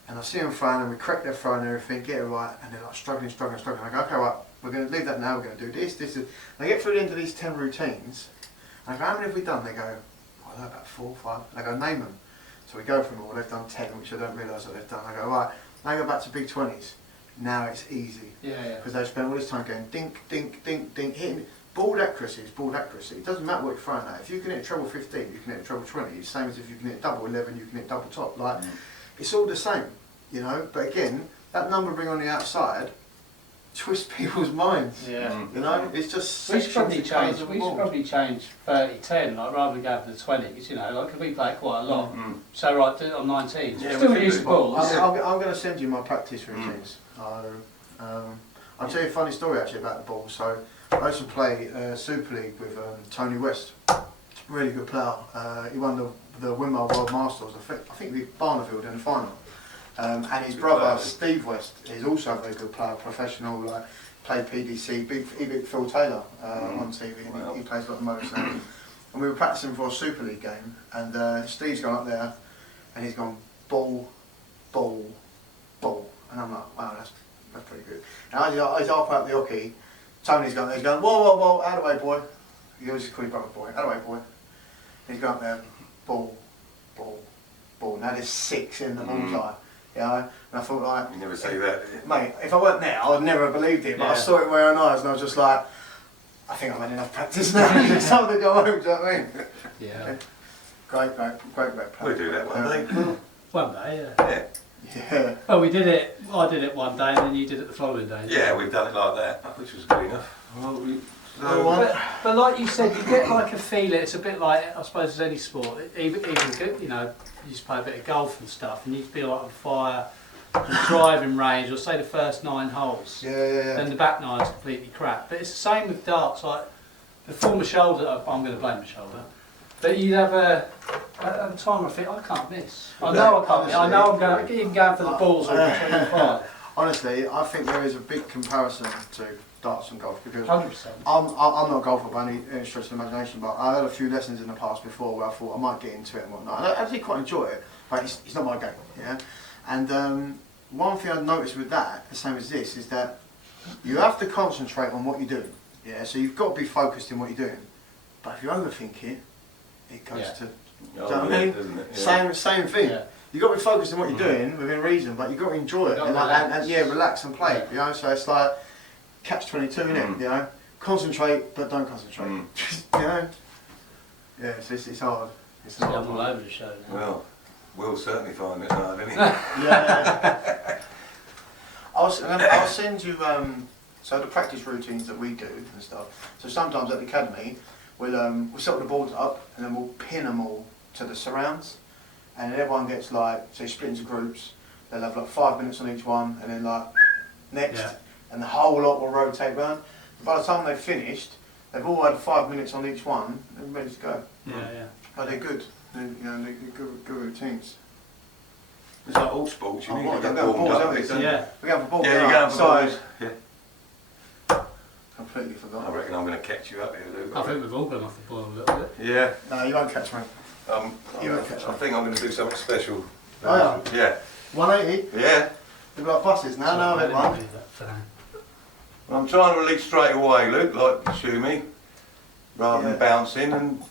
and I see them throwing, and we correct their throw and everything, get it right, and they're like struggling. I go, okay, right, we're going to leave that now, we're going to do this. And I get through the end of these 10 routines, and I go, how many have we done? They go, I don't know, about 4 or 5. And I go, name them. So we go from all, they've done 10, which I don't realise that they've done. I go, right, now go back to big 20s. Now it's easy. Because they've spent all this time going dink, dink, dink, dink, hitting. Ball accuracy is ball accuracy. It doesn't matter what you're throwing at. If you can hit treble 15, you can hit treble 20. It's the same as if you can hit double 11, you can hit double top. Like, it's all the same, you know. But again, that number ring on the outside twists people's minds. Yeah. You know, it's just. We should probably change 30-10, like rather than go for the 20s. You know, like 'cause we play quite a lot. So right, do it on 19s. Yeah, still use the balls. I'm going to send you my practice routines. I'll tell you a funny story actually about the ball. So I used to play Super League with Tony West, really good player. He won the Windmill World Masters. I think we beat Barneveld in the final. And his brother Steve West is also a very good player, professional. Like played PDC. He beat Phil Taylor on TV. And he plays a lot of motors now. And we were practicing for a Super League game, and Steve's gone up there, and he's gone ball, ball, ball, and I'm like, wow, that's pretty good. Now he's half out the hockey. Tony's gone there, he's going, whoa, out of the way, boy. He always call his brother boy, out of the way, boy. He's gone up there, ball, ball, ball. Now there's 6 in the bullseye, you know? And I thought, like, you never say that. Mate, if I weren't there, I would never have believed it. But I saw it with my own eyes, and I was just like, I think I've had enough practice now. It's time to go home. Do you know what I mean? Yeah. Great player. We'll do that one day. One day, yeah. Yeah. Well, we did it. I did it one day, and then you did it the following day. Yeah, we've done it like that, which was good enough. But like you said, you get like a feeling. It's a bit like, I suppose, as any sport. Even you know, you just play a bit of golf and stuff, and you feel like on fire, the driving range, or say the first 9 holes. Yeah. Then the back 9's completely crap. But it's the same with darts. Like before my shoulder, I'm going to blame my shoulder. But you'd have at the time I think I can't miss. I know I can't miss. I know I'm going, even going for the balls or between the five. Honestly, I think there is a big comparison to darts and golf because 100%. I'm not a golfer by any stretch of the imagination, but I had a few lessons in the past before where I thought I might get into it and whatnot. And I did quite enjoy it, but it's not my game, yeah. And one thing I've noticed with that, the same as this, is that you have to concentrate on what you're doing, yeah. So you've got to be focused in what you're doing. But if you overthink it, it goes to. Do you know what I mean? Yeah. Same thing. Yeah. You've got to be focused on what you're doing within reason, but you've got to enjoy it and yeah, relax and play. You know, so it's like catch-22, innit? You know, concentrate but don't concentrate. You know, yeah, it's hard. It's all over the show now. Well, Will certainly find it hard, isn't he? Yeah. I'll send you so the practice routines that we do and stuff. So sometimes at the academy, we'll set the boards up and then we'll pin them all to the surrounds, and then everyone gets like, so you split into groups. They'll have like 5 minutes on each one, and then like next, and the whole lot will rotate round. By the time they've finished, they've all had 5 minutes on each one, and ready to go. Yeah. But they're good. They're good routines. It's like all sports, you need to get balls, warmed up. We're going for balls. Yeah, you're going for balls. Yeah. Completely forgot. I reckon I'm going to catch you up here, Luke. I think we've all gone off the boil a little bit. Yeah. No, you won't catch me. You won't catch me. I think I'm going to do something special. Oh yeah. 180? Yeah. They've got buses now, no, I won't don't do that for now. Well, I'm trying to release straight away, Luke, like Shumi, rather than bouncing, and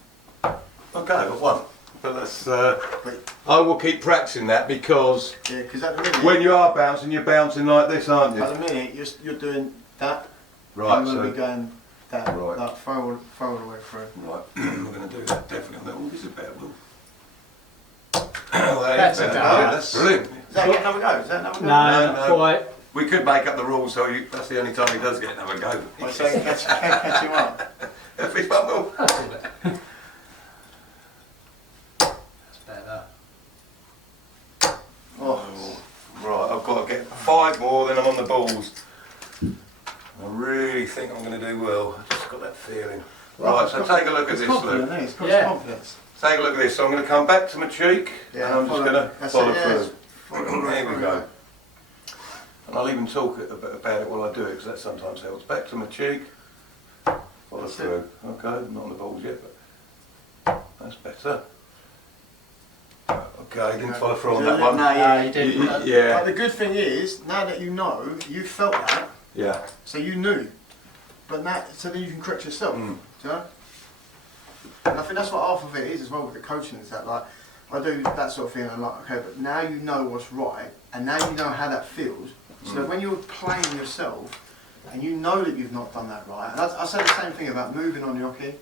okay, I've got one. But let's. I will keep practicing that because because at the minute, when you are bouncing, you're bouncing like this, aren't you? At the minute, you're doing that. Right. And we'll be going that. Right. Like throw the way through. Right. We're going to do that definitely. Oh, this is better, Will. That's better. better. That's brilliant. Is that another go? Is that another go? No, not quite. We could make up the rules so that's the only time he does get another go. I say catch him up. Fish bump, Will. That's a bit. That's better. Oh. Right, I've got to get 5 more, then I'm on the balls. I really think I'm going to do well. I've just got that feeling. Right, so take a look at this, Luke. It's got confidence. Take a look at this. So I'm going to come back to my cheek, and I'm just going to follow through. There we go. And I'll even talk a bit about it while I do it, because that sometimes helps. Back to my cheek, follow through. Okay, not on the balls yet, but that's better. Okay, didn't follow through on that one. No, you didn't. Yeah. But the good thing is, now that you know, you felt that. Yeah. So you knew. But now, so then you can correct yourself. Do you know? And I think that's what half of it is as well with the coaching, is that like, I do that sort of thing and I'm like, okay, but now you know what's right, and now you know how that feels, so that when you're playing yourself, and you know that you've not done that right, and I say the same thing about moving on the hockey.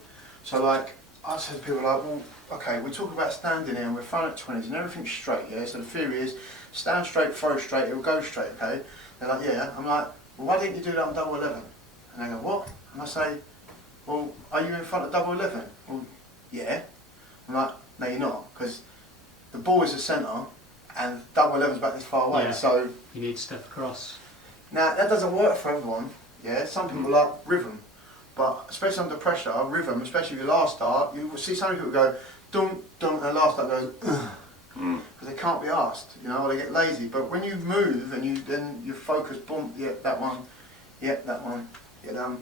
So like, I say to people like, well, okay, we talk about standing here and we're throwing at 20s and everything's straight, yeah? So the theory is, stand straight, throw straight, it'll go straight, okay? They're like, yeah. I'm like, well, why didn't you do that on double 11? And they go, what? And I say, well, are you in front of double 11? Well, yeah. I'm like, no, you're not, because the ball is the centre and double 11's back this far away, Yeah. so... You need to step across. Now, that doesn't work for everyone, yeah? Some people like rhythm, but especially under pressure, rhythm, especially if you last start, you will see some people go, dum, dum, and last start goes, because they can't be asked, you know, or they get lazy. But when you move and you focus, boom, yeah, that one, yeah, that one, yeah,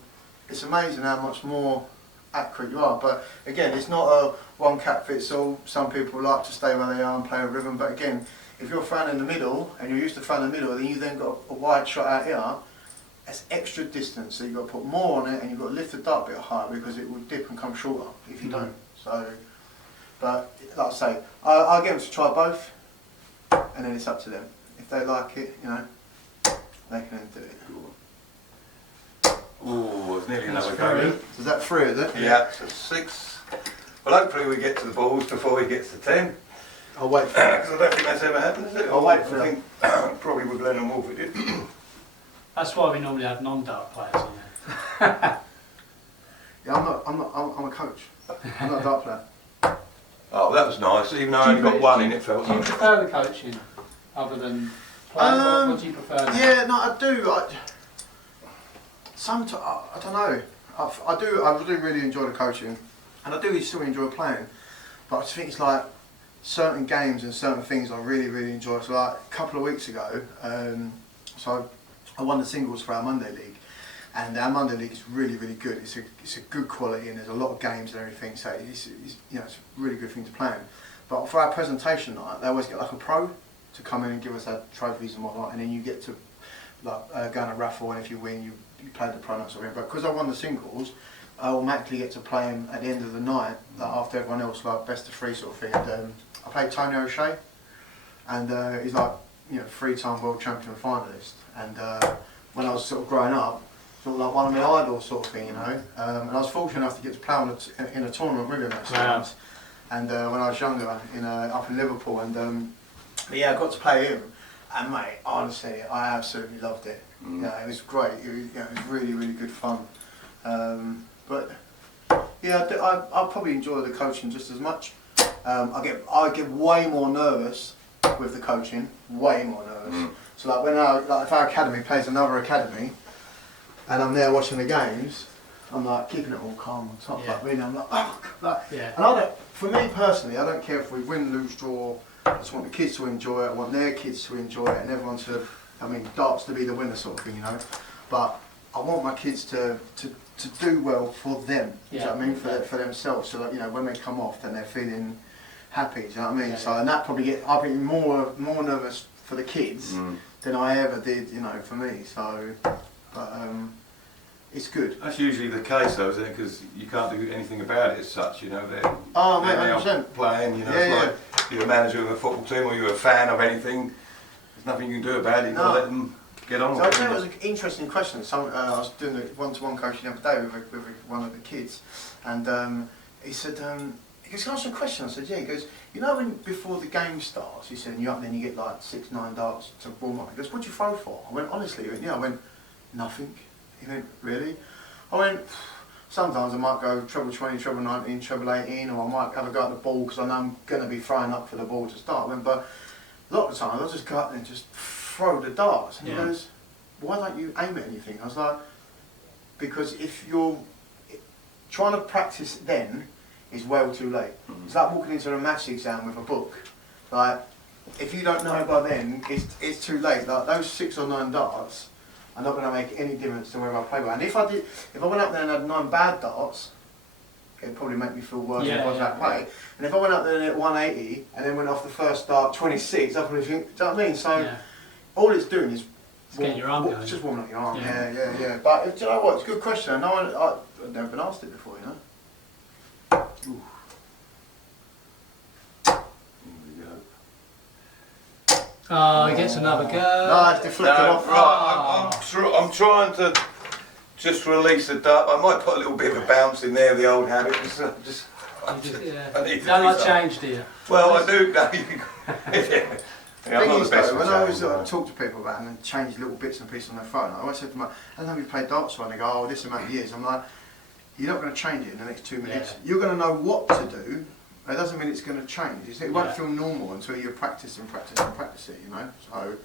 it's amazing how much more accurate you are. But again, it's not a one cap fits all. Some people like to stay where they are and play a rhythm. But again, if you're throwing in the middle and you're used to throwing in the middle, then you then got a wide shot out here. That's extra distance, so you've got to put more on it, and you've got to lift the dart a bit higher because it will dip and come shorter if you don't. So, but like I say, I'll get them to try both, and then it's up to them. If they like it, you know, they can then do it. Oh, it's nearly another go. Is that 3, is it? Yeah, so 6. Well, hopefully we get to the balls before he gets to 10. I'll wait for it. Because I don't think that's ever happened, is it? I'll wait for I it. think probably with Glenn and Wolf it did. That's why we normally have non-dart players in there. Yeah, I'm a coach. I'm not a dart player. Oh, that was nice. Even though I only got 1 in, it felt Do you nice. prefer the coaching other than playing? What do you prefer? Now? Yeah, no, I do. Sometimes I don't know. I do really enjoy the coaching, and I do still enjoy playing. But I just think it's like certain games and certain things I really, really enjoy. So like a couple of weeks ago, so I won the singles for our Monday League, and our Monday League is really, really good. It's a good quality, and there's a lot of games and everything. So it's you know, it's a really good thing to play in. But for our presentation night, they always get like a pro to come in and give us our trophies and whatnot, and then you get to like go on a raffle, and if you win, you play the pro night sort of thing. But because I won the singles, I automatically get to play him at the end of the night, like after everyone else, like best of 3 sort of thing. And I played Tony Oche, and he's like, you know, 3-time world champion finalist. And when I was sort of growing up, sort of like one of my idols sort of thing, you know. And I was fortunate enough to get to play in a tournament with him at times. And when I was younger, up in Liverpool, and yeah, I got to play him. And mate, honestly, I absolutely loved it. Yeah, it was great. It was really, really good fun. But yeah, I probably enjoy the coaching just as much. I get way more nervous with the coaching, way more nervous. So like if our academy plays another academy, and I'm there watching the games, I'm like keeping it all calm on top. Like really, I'm like, oh, like, and for me personally, I don't care if we win, lose, draw. I just want the kids to enjoy it. I want their kids to enjoy it, and everyone to, I mean, darts to be the winner sort of thing, you know. But I want my kids to do well for them. Do you know what I mean? For themselves, so that, you know, when they come off, then they're feeling happy. Do you know what I mean? So and that probably I've been more nervous for the kids than I ever did, you know, for me. So, but it's good. That's usually the case though, isn't it? Because you can't do anything about it as such, you know. They're mate, they're 100%. playing, you know. It's like you're a manager of a football team or you're a fan of anything. There's nothing you can do about it. You've got to let them get on. So I think it was an interesting question. I was doing the one-to-one coaching the other day with one of the kids, and he said, he goes, "Can I ask you a question?" I said, "Yeah." He goes, "You know when before the game starts," he said, "and you're up, then you get like 6-9 darts to warm up." He goes, "What do you throw for?" I went, "Honestly," he went, "Yeah." I went, "Nothing." He went, "Really?" I went, "Sometimes I might go treble 20, treble 19, treble 18, or I might have a go at the ball because I know I'm going to be throwing up for the ball to start." I went, "But a lot of the time I'll just go up there and just throw the darts." And he goes, "Why don't you aim at anything?" I was like, "Because if you're trying to practice then, it's well too late." It's like walking into a maths exam with a book. Like, if you don't know by then, it's too late. Like those 6 or 9 darts are not going to make any difference to whether I play well. And if I went up there and had 9 bad darts, it'd probably make me feel worse if I was that play. And if I went up there and hit 180 and then went off the first dart 26, I probably think, do you know what I mean? So all it's doing is getting your arm going. It's just warming up your arm. Yeah. But do you know what? It's a good question. I've never been asked it before, you know. Ooh. Oh, he gets another go. No, it's deflected off. Right, I'm trying to just release the dart. I might put a little bit of a bounce in there, the old habit. I need to You don't like change, do you? Well, I do. Thing is though, when I always talk to people about it and change little bits and pieces on their phone, I always say to them, "I don't know if you played darts for," and they go, "Oh, this amount of years." I'm like, "You're not going to change it in the next 2 minutes. You're going to know what to do. That doesn't mean it's going to change. It won't feel normal until you practice it, you know." So,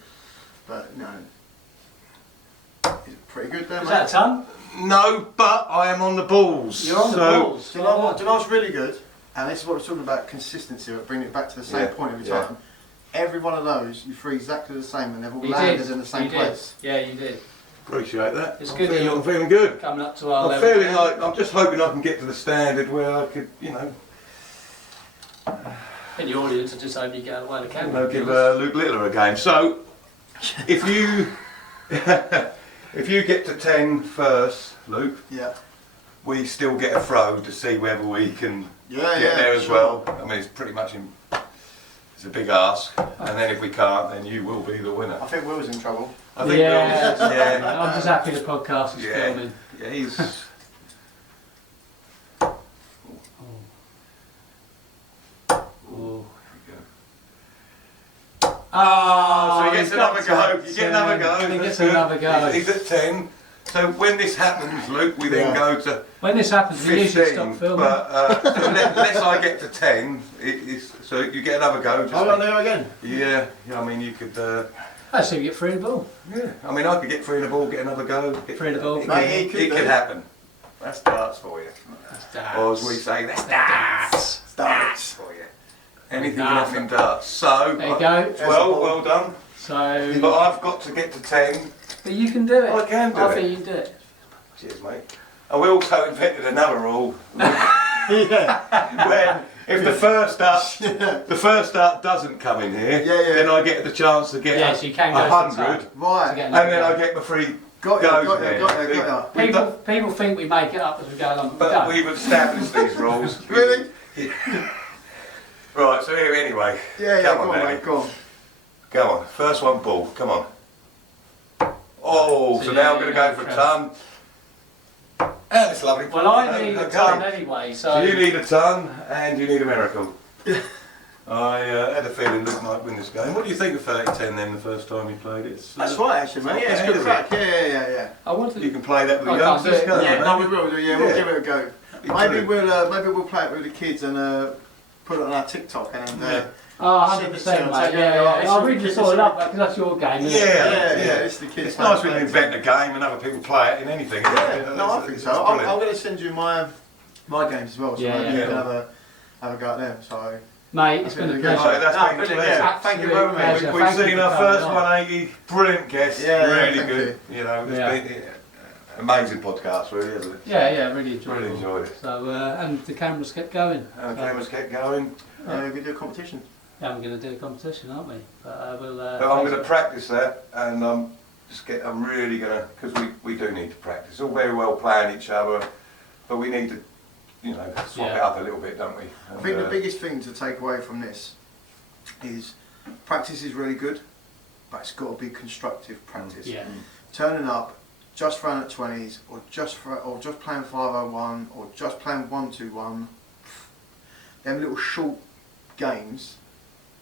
but no, is it pretty good there, Is mate? that a ton? No, but I am on the balls. You're on the balls. Do you know what's really good? And this is what we're talking about, consistency, but bringing it back to the same point every time. Every one of those, you threw exactly the same and they've all landed in the same place. Yeah, you did. Appreciate that. It's good. I'm feeling good. Coming up to our I'm level. feeling like, I'm just hoping I can get to the standard where I could, you know, In the audience, I just hope you get out of the way of the camera. give Luke Littler a game. So, if you if you get to 10 first, Luke, we still get a throw to see whether we can get there as well. I mean, it's pretty much it's a big ask, and then if we can't, then you will be the winner. I think Will's in trouble. I think Will's, I'm just happy the podcast is filming. Yeah, he's. Oh, so he gets another go. You get another go. He gets another go. He's at 10. So when this happens, Luke, we then go to when this happens, we usually stop filming. But so unless I get to 10, so you get another go. I'll go there again. Yeah, I mean you could. I see you get 3 in the ball. Yeah, I mean I could get 3 in the ball, get another go. Get 3 in the ball. It could happen. That's darts for you. That's darts. Or as we say, that's darts. Darts. for you. Anything nothing darts. So, There you go. well done. So, But I've got to get to 10. but you can do it. I can do I it. think you can do it. Cheers, mate. And we also invented another rule. Yeah. When if the first dart doesn't come in here, then I get the chance to get Yeah, so you can go to the 100, top. Right. To get and another then go. I get my free Got goes you, there. got you. People think we make it up as we go along. But we we've established these rules. Really? Right, so here anyway. Yeah, Come go on, Danny. mate, go on. Go on, first one ball, come on. Oh, so So now yeah, I'm going to yeah, go for a okay. ton. And it's lovely. Well, I need a Okay. ton anyway, so. So you need a ton and you need a miracle. I had a feeling Luke might win this game. What do you think of 30-10 then the first time you played it? That's right, actually, mate. Yeah, it's good crack. Yeah. I wanted. You can play that with I the can't do youngsters, it. can't Yeah, you, no, mate? we will do. Yeah, we'll Yeah. give it a go. Maybe we'll play it with the kids and put it on our TikTok and. Oh, Send it 100%, to them, mate. say, Yeah. it's I the really kids, sort of it's love that because that's your game, isn't it? Yeah, it's the kids. It's nice when you invent a game and other people play it in anything. isn't it? Yeah, no, I think It's so. I'm brilliant. going to send you my games as well, so Yeah, maybe you yeah. can have a go at them. So. Mate, it's been a Right, pleasure. Right, that's been a brilliant, pleasure. yeah. Thank you Absolute very much. pleasure. We've Thank you seen for our coming first on. 180, brilliant guest, Yeah, really thank good. You know, it's Yeah. been amazing podcast, really, hasn't it? Yeah, really enjoyed Really it. enjoyed it. So, and the cameras kept going. And the cameras kept going. We can do a competition. Yeah, we're going to do a competition, aren't we? But we'll. But I'm going to practice that, and I'm really going to, because we do need to practice. It's all very well playing each other, but we need to, you know, swap it Yeah. up a little bit, don't we? And, I think the biggest thing to take away from this is practice is really good, but it's got to be constructive practice. Yeah. Turning up, just running at 20s, or just playing 501, or just playing 1-2-1. Them little short games.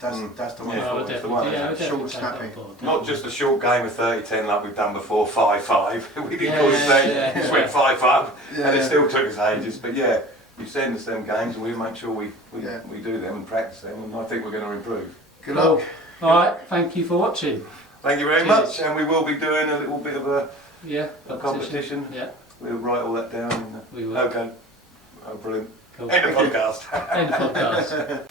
That's the one. Yeah, we'll it's the definitely, one, yeah, isn't we'll it? definitely Short, take that snappy. on board. Not just a short game of 30-10 like we've done before, 5-5. We didn't call it Yeah, 30, yeah, just yeah. went 5-5, Yeah, and it yeah. still took us ages. But yeah, you send us them games and we make sure we Yeah. do them and practice them, and I think we're going to improve. Good Cool. luck. All right, thank you for watching. Thank you very Cheers. much, and we will be doing a little bit of a Yeah, competition. Yeah, We'll write all that down. we will. Okay. Oh, brilliant. Cool. End of podcast. End of podcast.